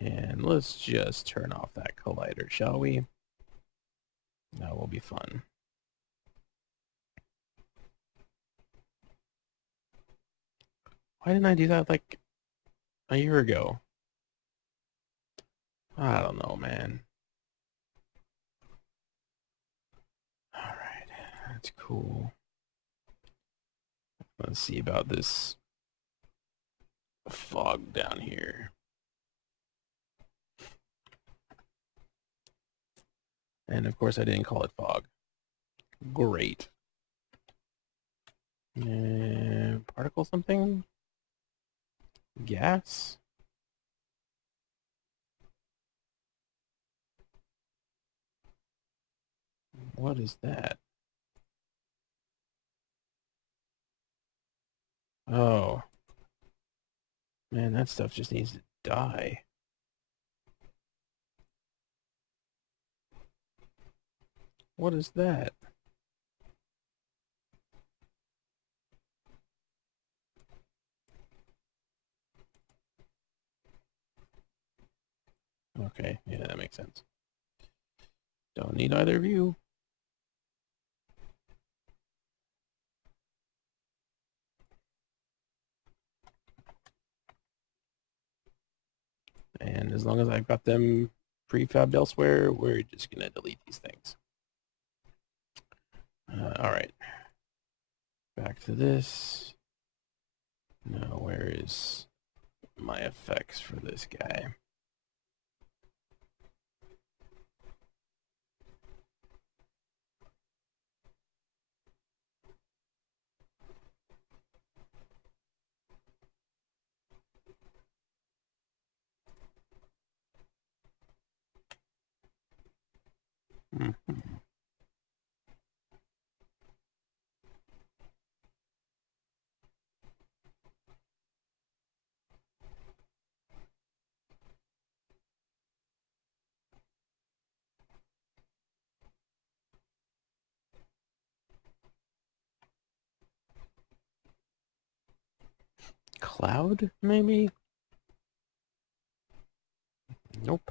And let's just turn off that collider, shall we? That will be fun. Why didn't I do that like a year ago? I don't know, man. Alright, that's cool. Let's see about this fog down here. And of course I didn't call it fog. Great. Particle something? Gas? What is that? Oh. Man, that stuff just needs to die. What is that? Okay, yeah, that makes sense. Don't need either of you. And as long as I've got them prefabbed elsewhere, we're just gonna delete these things. All right. Back to this. Now, where is my effects for this guy? Mhm. Cloud, maybe? Nope.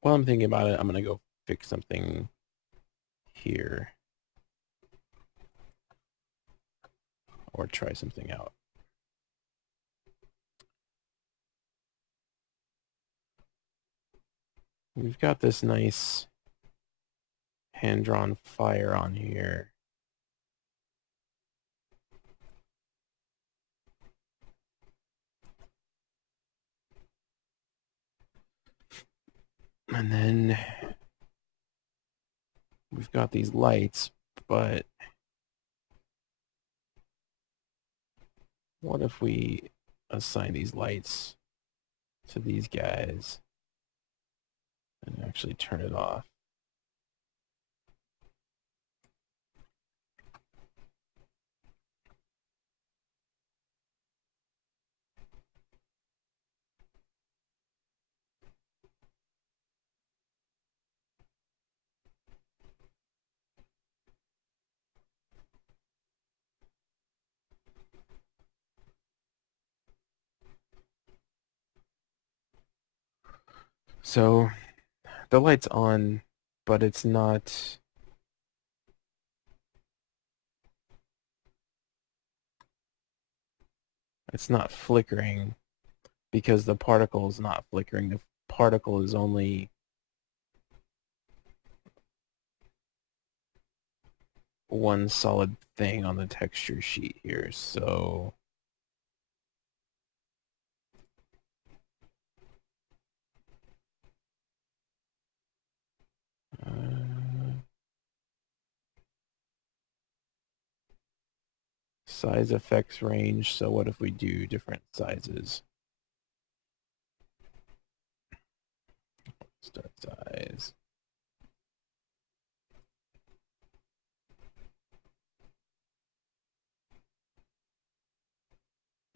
While I'm thinking about it, I'm gonna go fix something here or try something out. We've got this nice hand-drawn fire on here. And then we've got these lights, but what if we assign these lights to these guys and actually turn it off? So the light's on, but it's not flickering because the particle is not flickering. The particle is only one solid thing on the texture sheet here. So size effects range. So what if we do different sizes? Start size.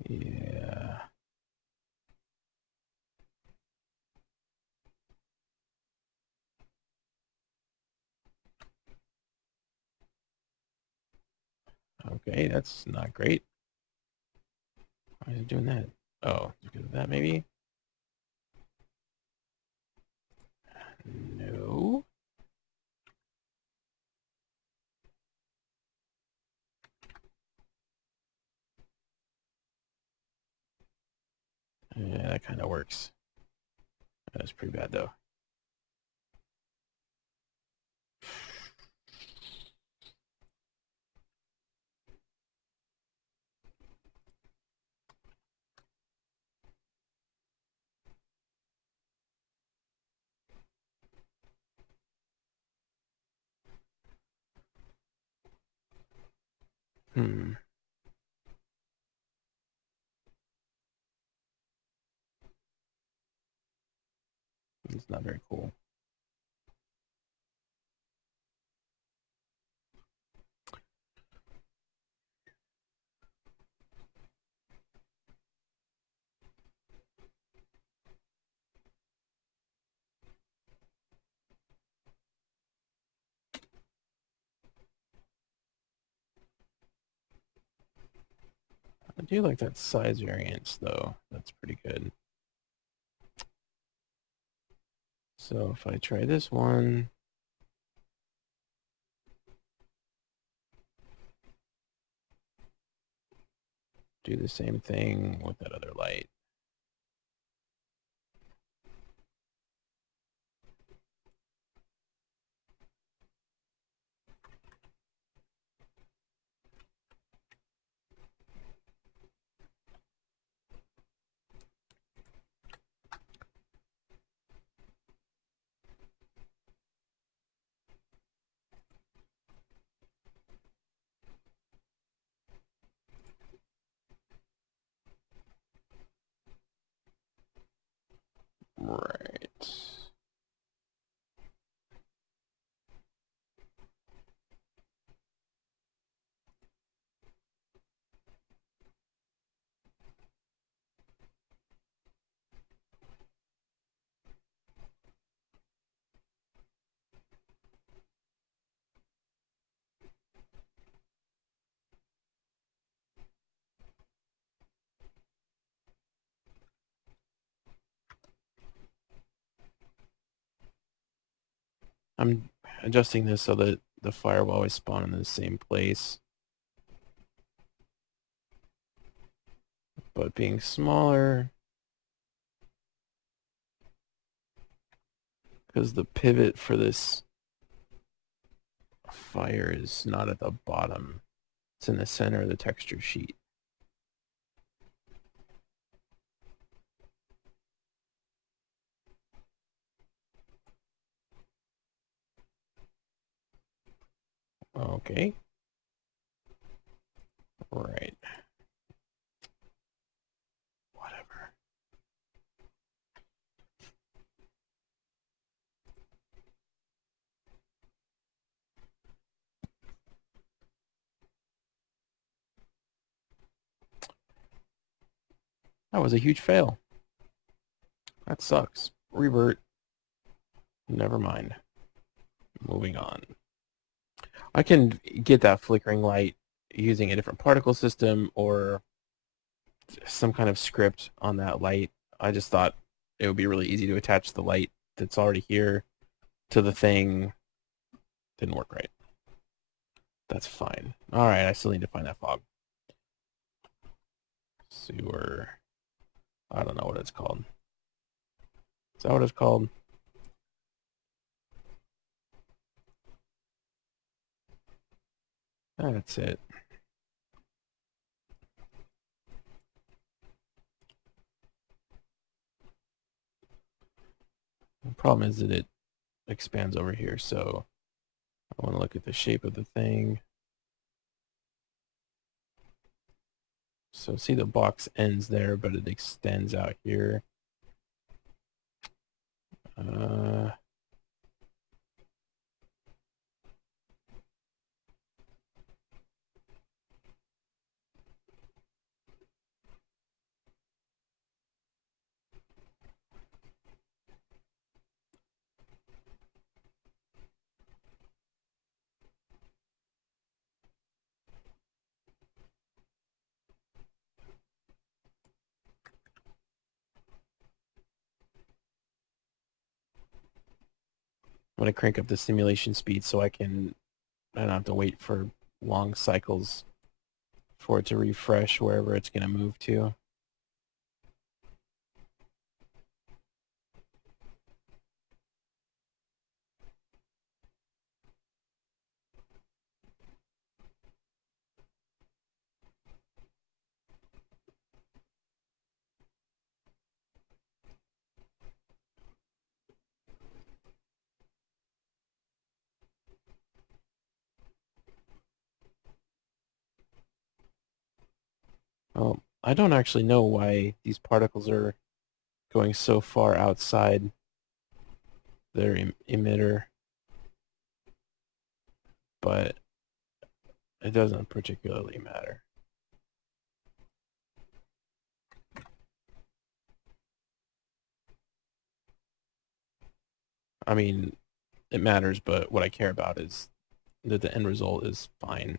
Yeah. Okay, that's not great. Why is it doing that? Oh, because of that maybe? No. Yeah, that kind of works. That's pretty bad though. Hmm. It's not very cool. I do like that size variance though. That's pretty good. So if I try this one, do the same thing with that other light. Right. I'm adjusting this so that the fire will always spawn in the same place. But being smaller, because the pivot for this fire is not at the bottom. It's in the center of the texture sheet. Okay. Right. Whatever. That was a huge fail. That sucks. Revert. Never mind. Moving on. I can get that flickering light using a different particle system or some kind of script on that light. I just thought it would be really easy to attach the light that's already here to the thing. Didn't work right. That's fine. Alright, I still need to find that fog. Sewer. I don't know what it's called. Is that what it's called? That's it. The problem is that it expands over here, so I want to look at the shape of the thing. So see the box ends there, but it extends out here. I'm going to crank up the simulation speed so I don't have to wait for long cycles for it to refresh wherever it's going to move to. I don't actually know why these particles are going so far outside their emitter, but it doesn't particularly matter. I mean, it matters, but what I care about is that the end result is fine.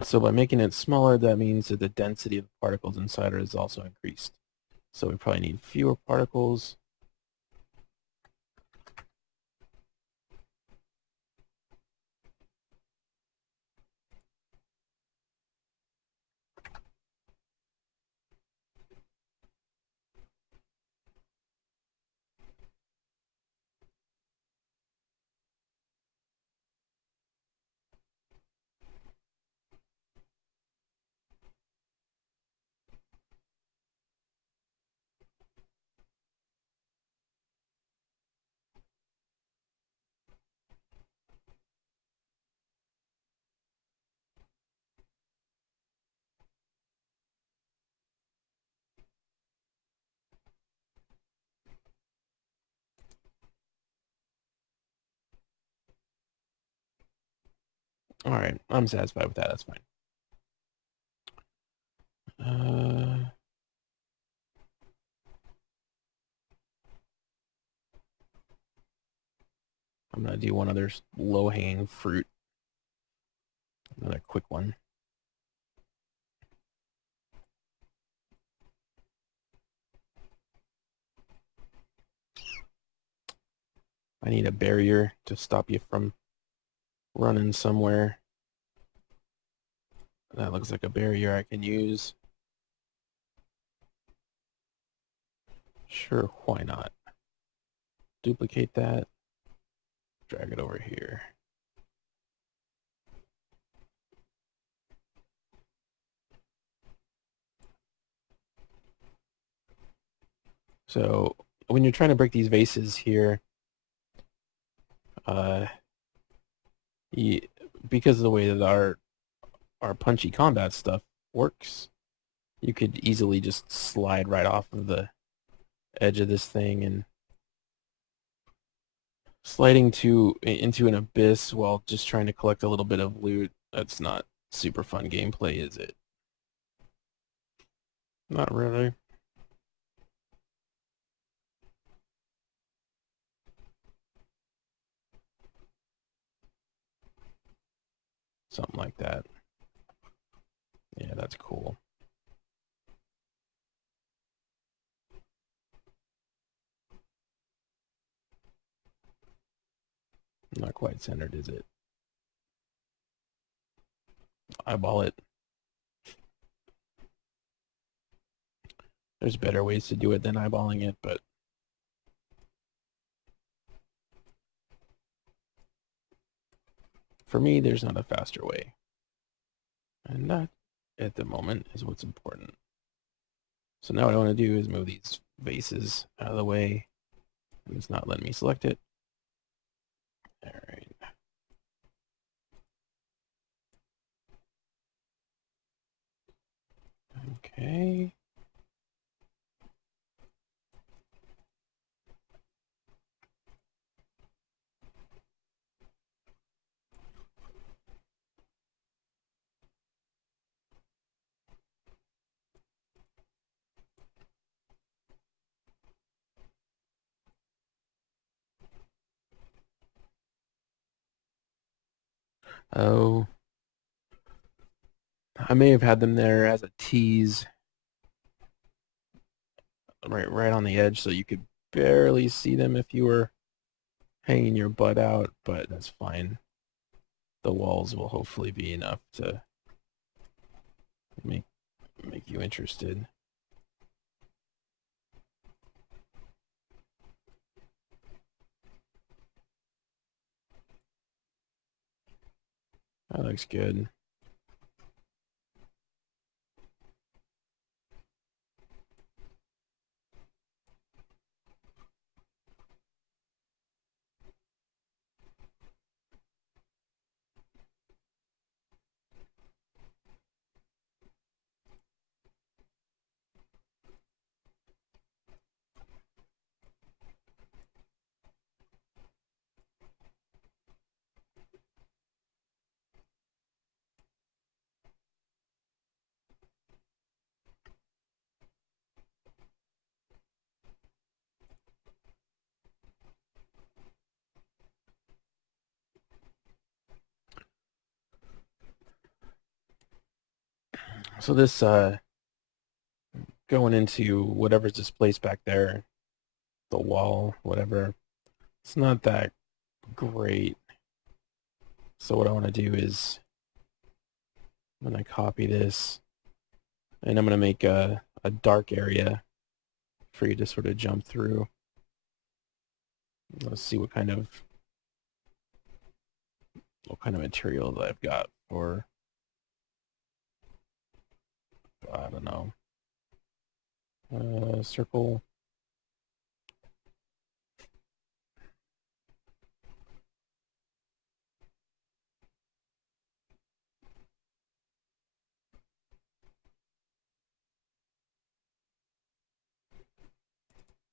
So by making it smaller, that means that the density of the particles inside it is also increased. So we probably need fewer particles. All right, I'm satisfied with that. That's fine. I'm gonna do one other low-hanging fruit, another quick one. I need a barrier to stop you from running somewhere. That looks like a barrier I can use. Sure, why not? Duplicate that, drag it over here. So when you're trying to break these vases here, uh, you, because of the way that our punchy combat stuff works, you could easily just slide right off of the edge of this thing and sliding into an abyss while just trying to collect a little bit of loot. That's not super fun gameplay, is it? Not really. Something like that. Yeah, that's cool. Not quite centered, is it? Eyeball it. There's better ways to do it than eyeballing it, but for me, there's not a faster way. And that, at the moment, is what's important. So now what I want to do is move these vases out of the way. And it's not letting me select it. All right. Okay. Oh, I may have had them there as a tease, right on the edge, so you could barely see them if you were hanging your butt out, but that's fine. The walls will hopefully be enough to make you interested. That looks good. So this going into whatever's displaced back there, the wall, whatever, it's not that great. So what I want to do is I'm going to copy this and I'm going to make a dark area for you to sort of jump through. Let's see what kind of materials I've got for, I don't know, circle.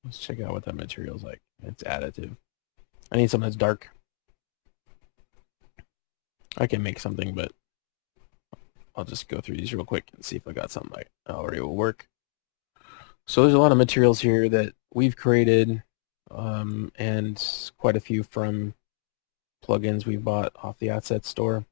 Let's check out what that material's like. It's additive. I need something that's dark. I can make something, but I'll just go through these real quick and see if I got something that already will work. So there's a lot of materials here that we've created, and quite a few from plugins we bought off the asset store.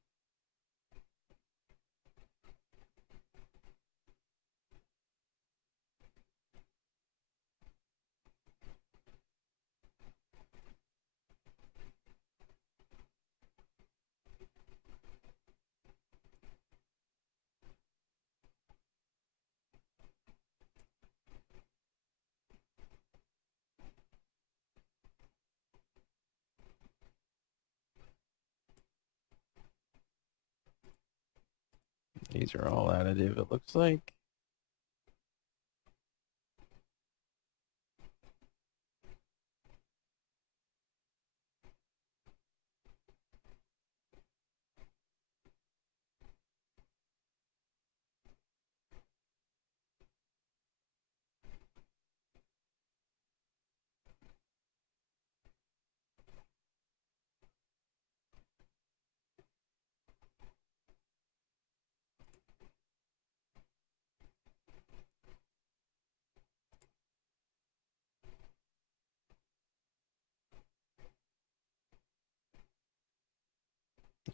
These are all additive, it looks like.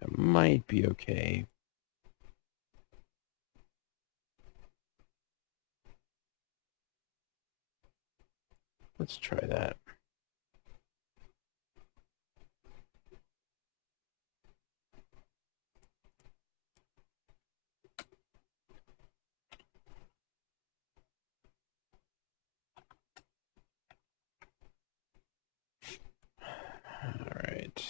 It might be okay. Let's try that. All right.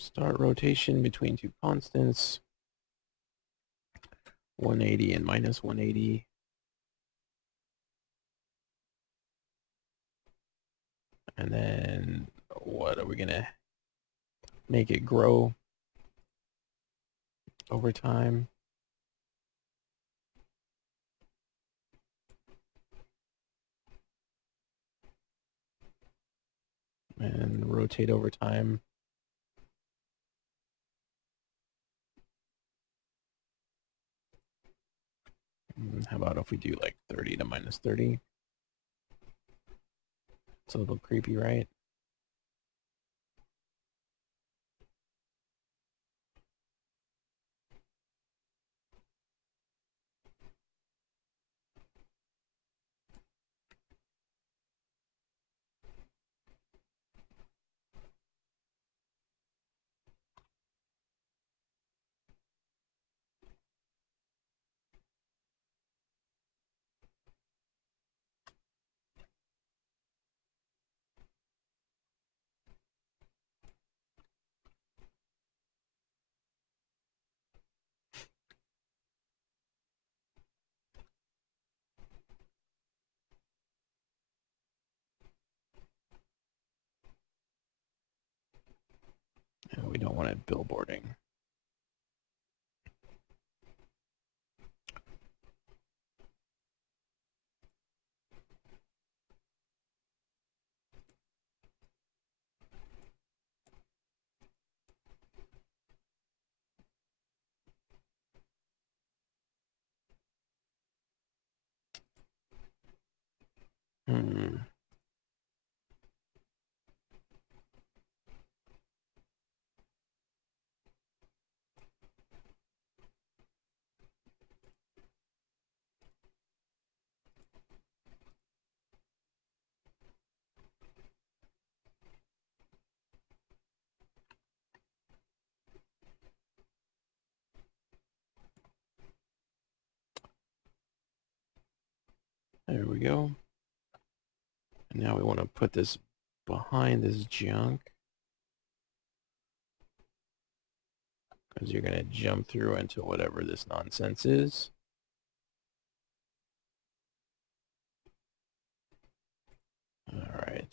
Start rotation between two constants, 180 and minus 180. And then what are we gonna make it grow over time? And rotate over time. How about if we do like 30 to minus 30? It's a little creepy, right? And we don't want it billboarding. Hmm. There we go. And now we want to put this behind this junk, because you're going to jump through into whatever this nonsense is. All right,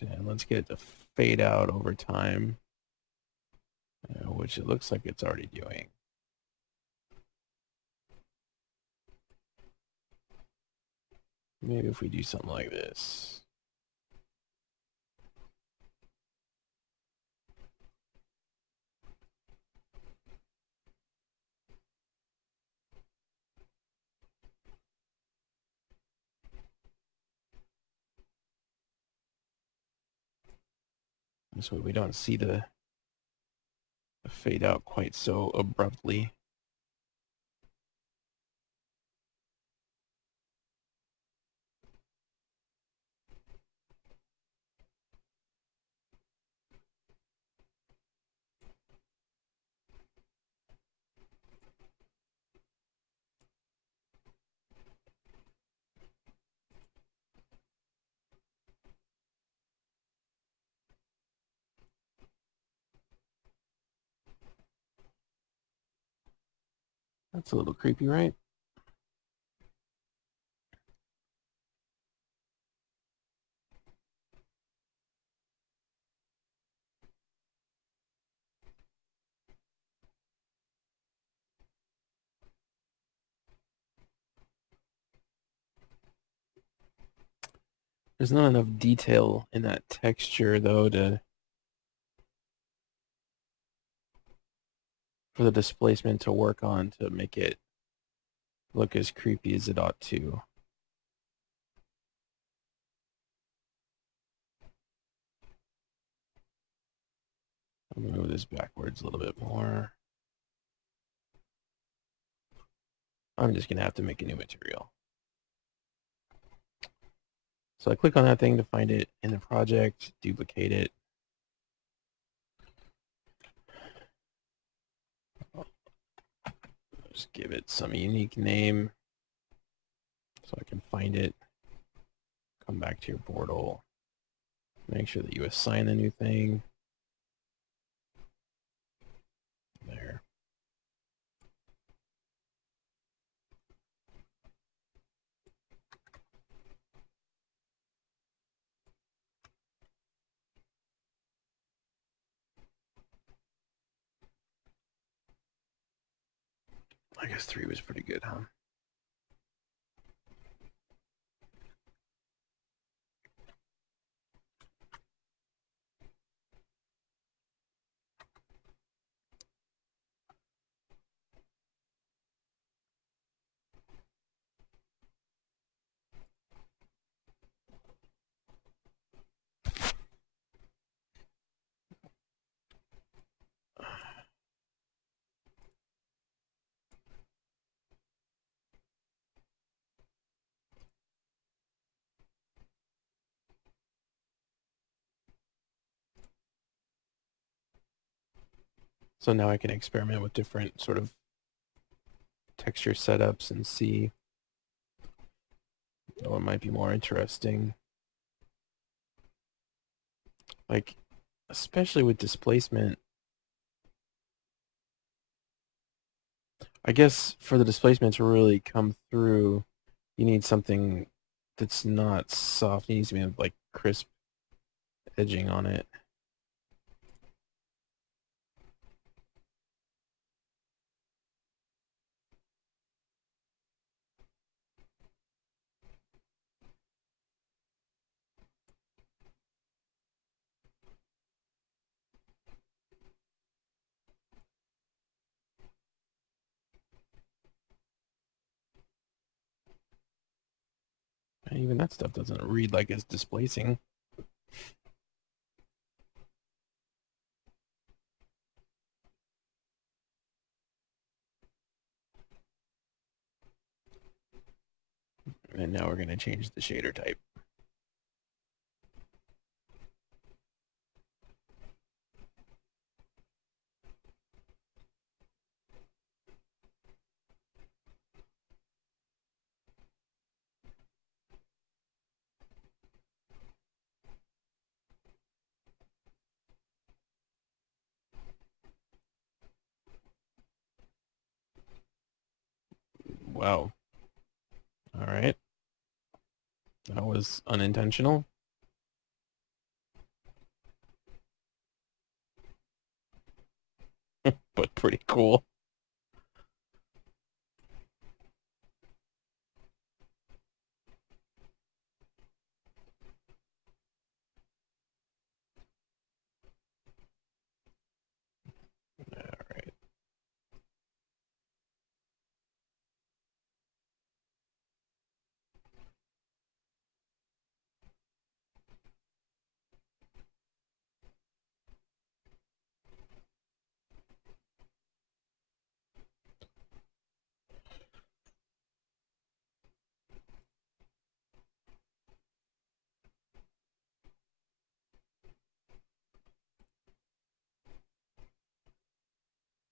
and let's get it to fade out over time, which it looks like it's already doing. Maybe if we do something like this. This way we don't see the fade out quite so abruptly. That's a little creepy, right? There's not enough detail in that texture though for the displacement to work on to make it look as creepy as it ought to. I'm gonna move this backwards a little bit more. I'm just gonna have to make a new material. So I click on that thing to find it in the project, duplicate it. Just give it some unique name so I can find it. Come back to your portal. Make sure that you assign the new thing. There. I guess 3 was pretty good, huh? So now I can experiment with different sort of texture setups and see what might be more interesting. Like, especially with displacement, I guess for the displacement to really come through, you need something that's not soft. It needs to be like crisp edging on it. Even that stuff doesn't read like it's displacing. And now we're going to change the shader type. Wow. All right. That was unintentional, but pretty cool. All right.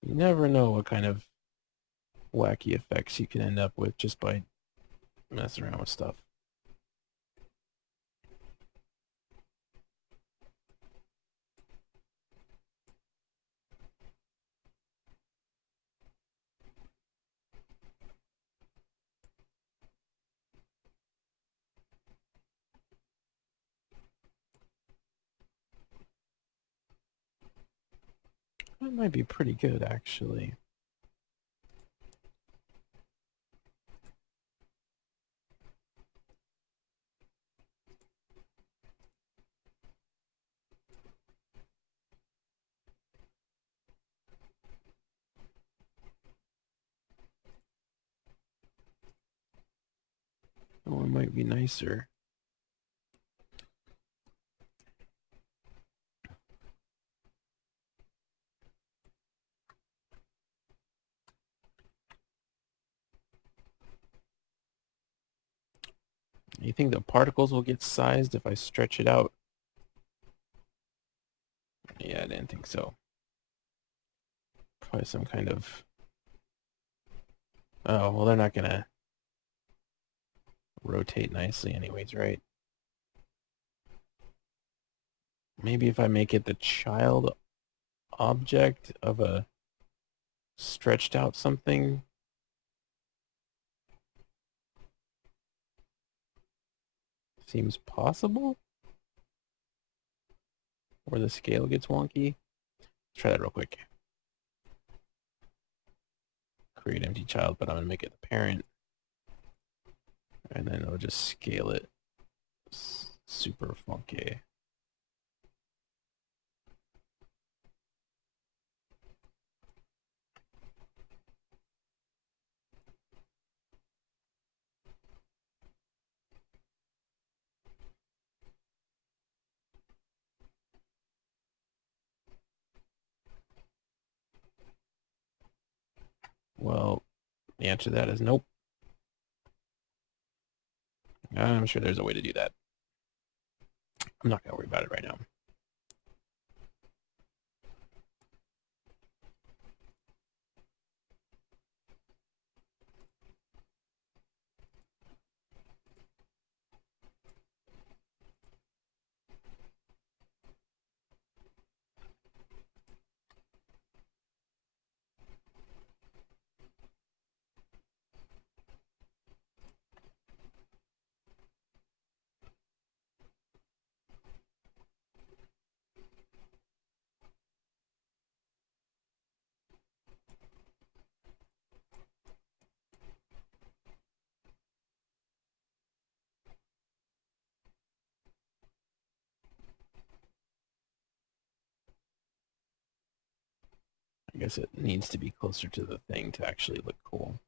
You never know what kind of wacky effects you can end up with just by messing around with stuff. That might be pretty good, actually. That one might be nicer. You think the particles will get sized if I stretch it out? Yeah, I didn't think so. Probably some kind of... Oh, well, they're not gonna rotate nicely anyways, right? Maybe if I make it the child object of a stretched out something. Seems possible? Or the scale gets wonky. Let's try that real quick. Create empty child, but I'm gonna make it the parent. And then it'll just scale it super funky. Well, the answer to that is nope. I'm sure there's a way to do that. I'm not gonna worry about it right now. I guess it needs to be closer to the thing to actually look cool.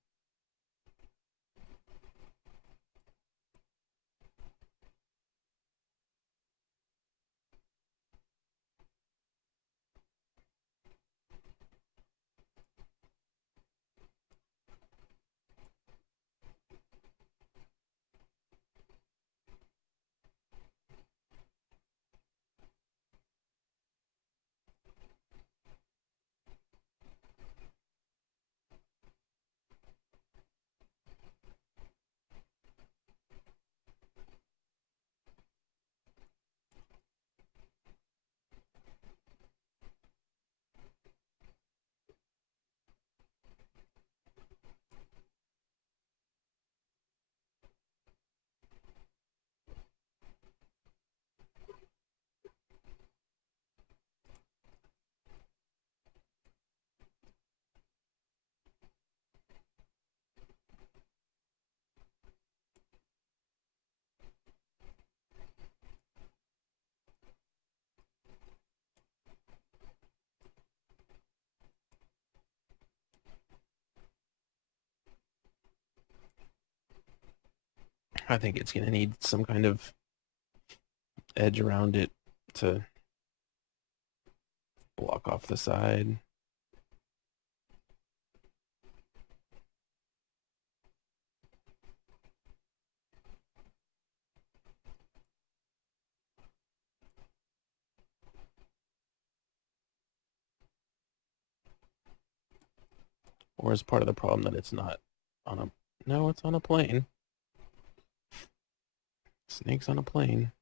I think it's going to need some kind of edge around it to block off the side. Or is part of the problem that it's not on a... No, it's on a plane. Snake's on a plane.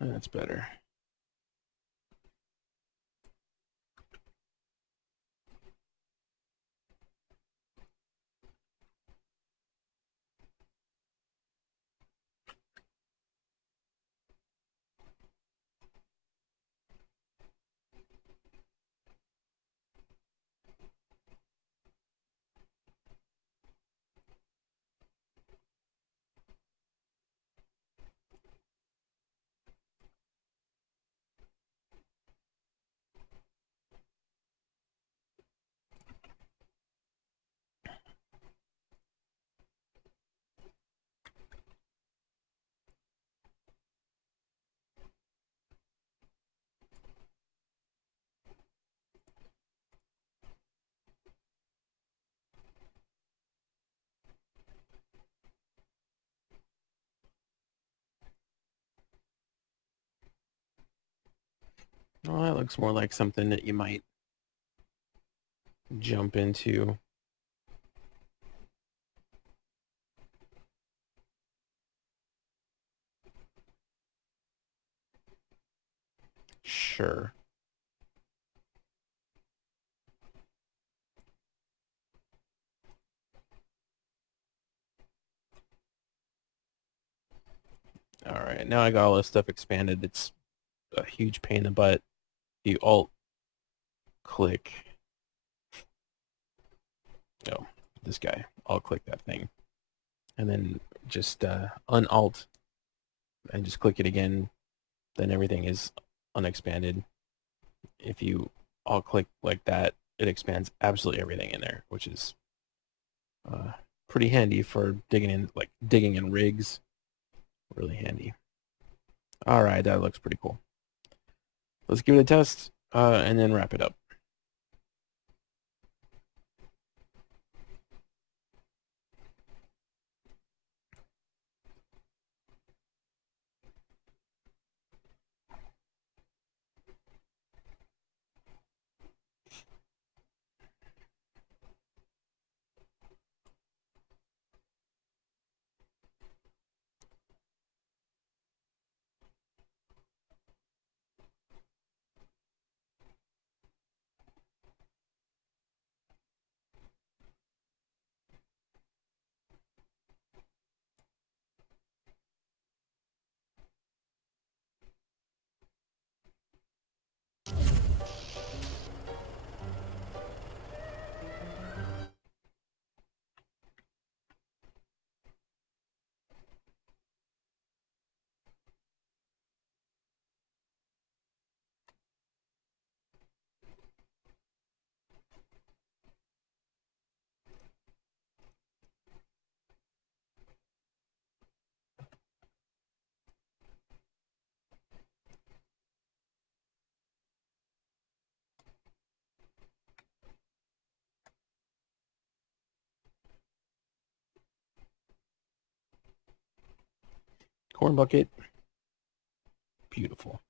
That's better. Well, that looks more like something that you might jump into. Sure. All right, now I got all this stuff expanded. It's a huge pain in the butt. You alt click. Oh, this guy. Alt click that thing, and then just unalt and just click it again. Then everything is unexpanded. If you alt click like that, it expands absolutely everything in there, which is pretty handy for digging in rigs. Really handy. All right, that looks pretty cool. Let's give it a test and then wrap it up. Corn bucket. Beautiful.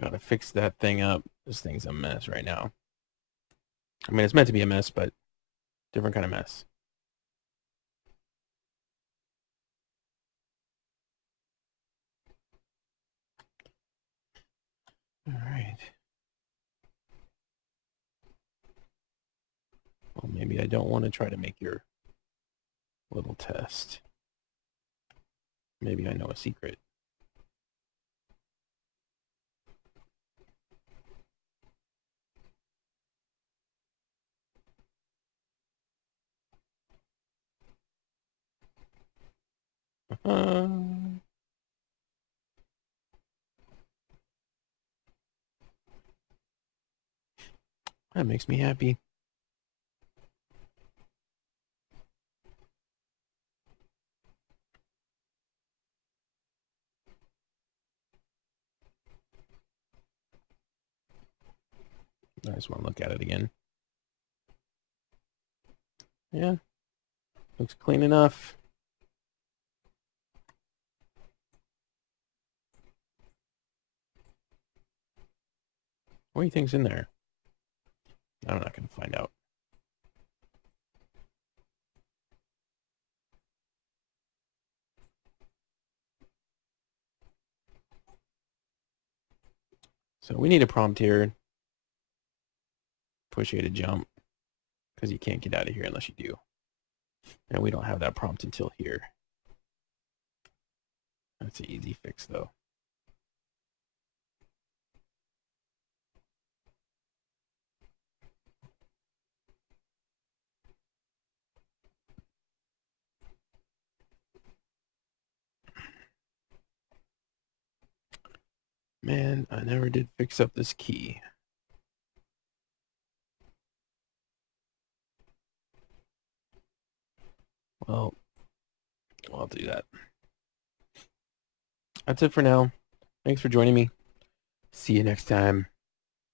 Gotta fix that thing up. This thing's a mess right now. I mean, it's meant to be a mess, but different kind of mess. All right. Well, maybe I don't want to try to make your little test. Maybe I know a secret. That makes me happy. I just want to look at it again. Yeah, looks clean enough. What do you think's in there? I'm not going to find out. So we need a prompt here. Push A to jump, because you can't get out of here unless you do. And we don't have that prompt until here. That's an easy fix, though. Man, I never did fix up this key. Well, I'll do that. That's it for now. Thanks for joining me. See you next time.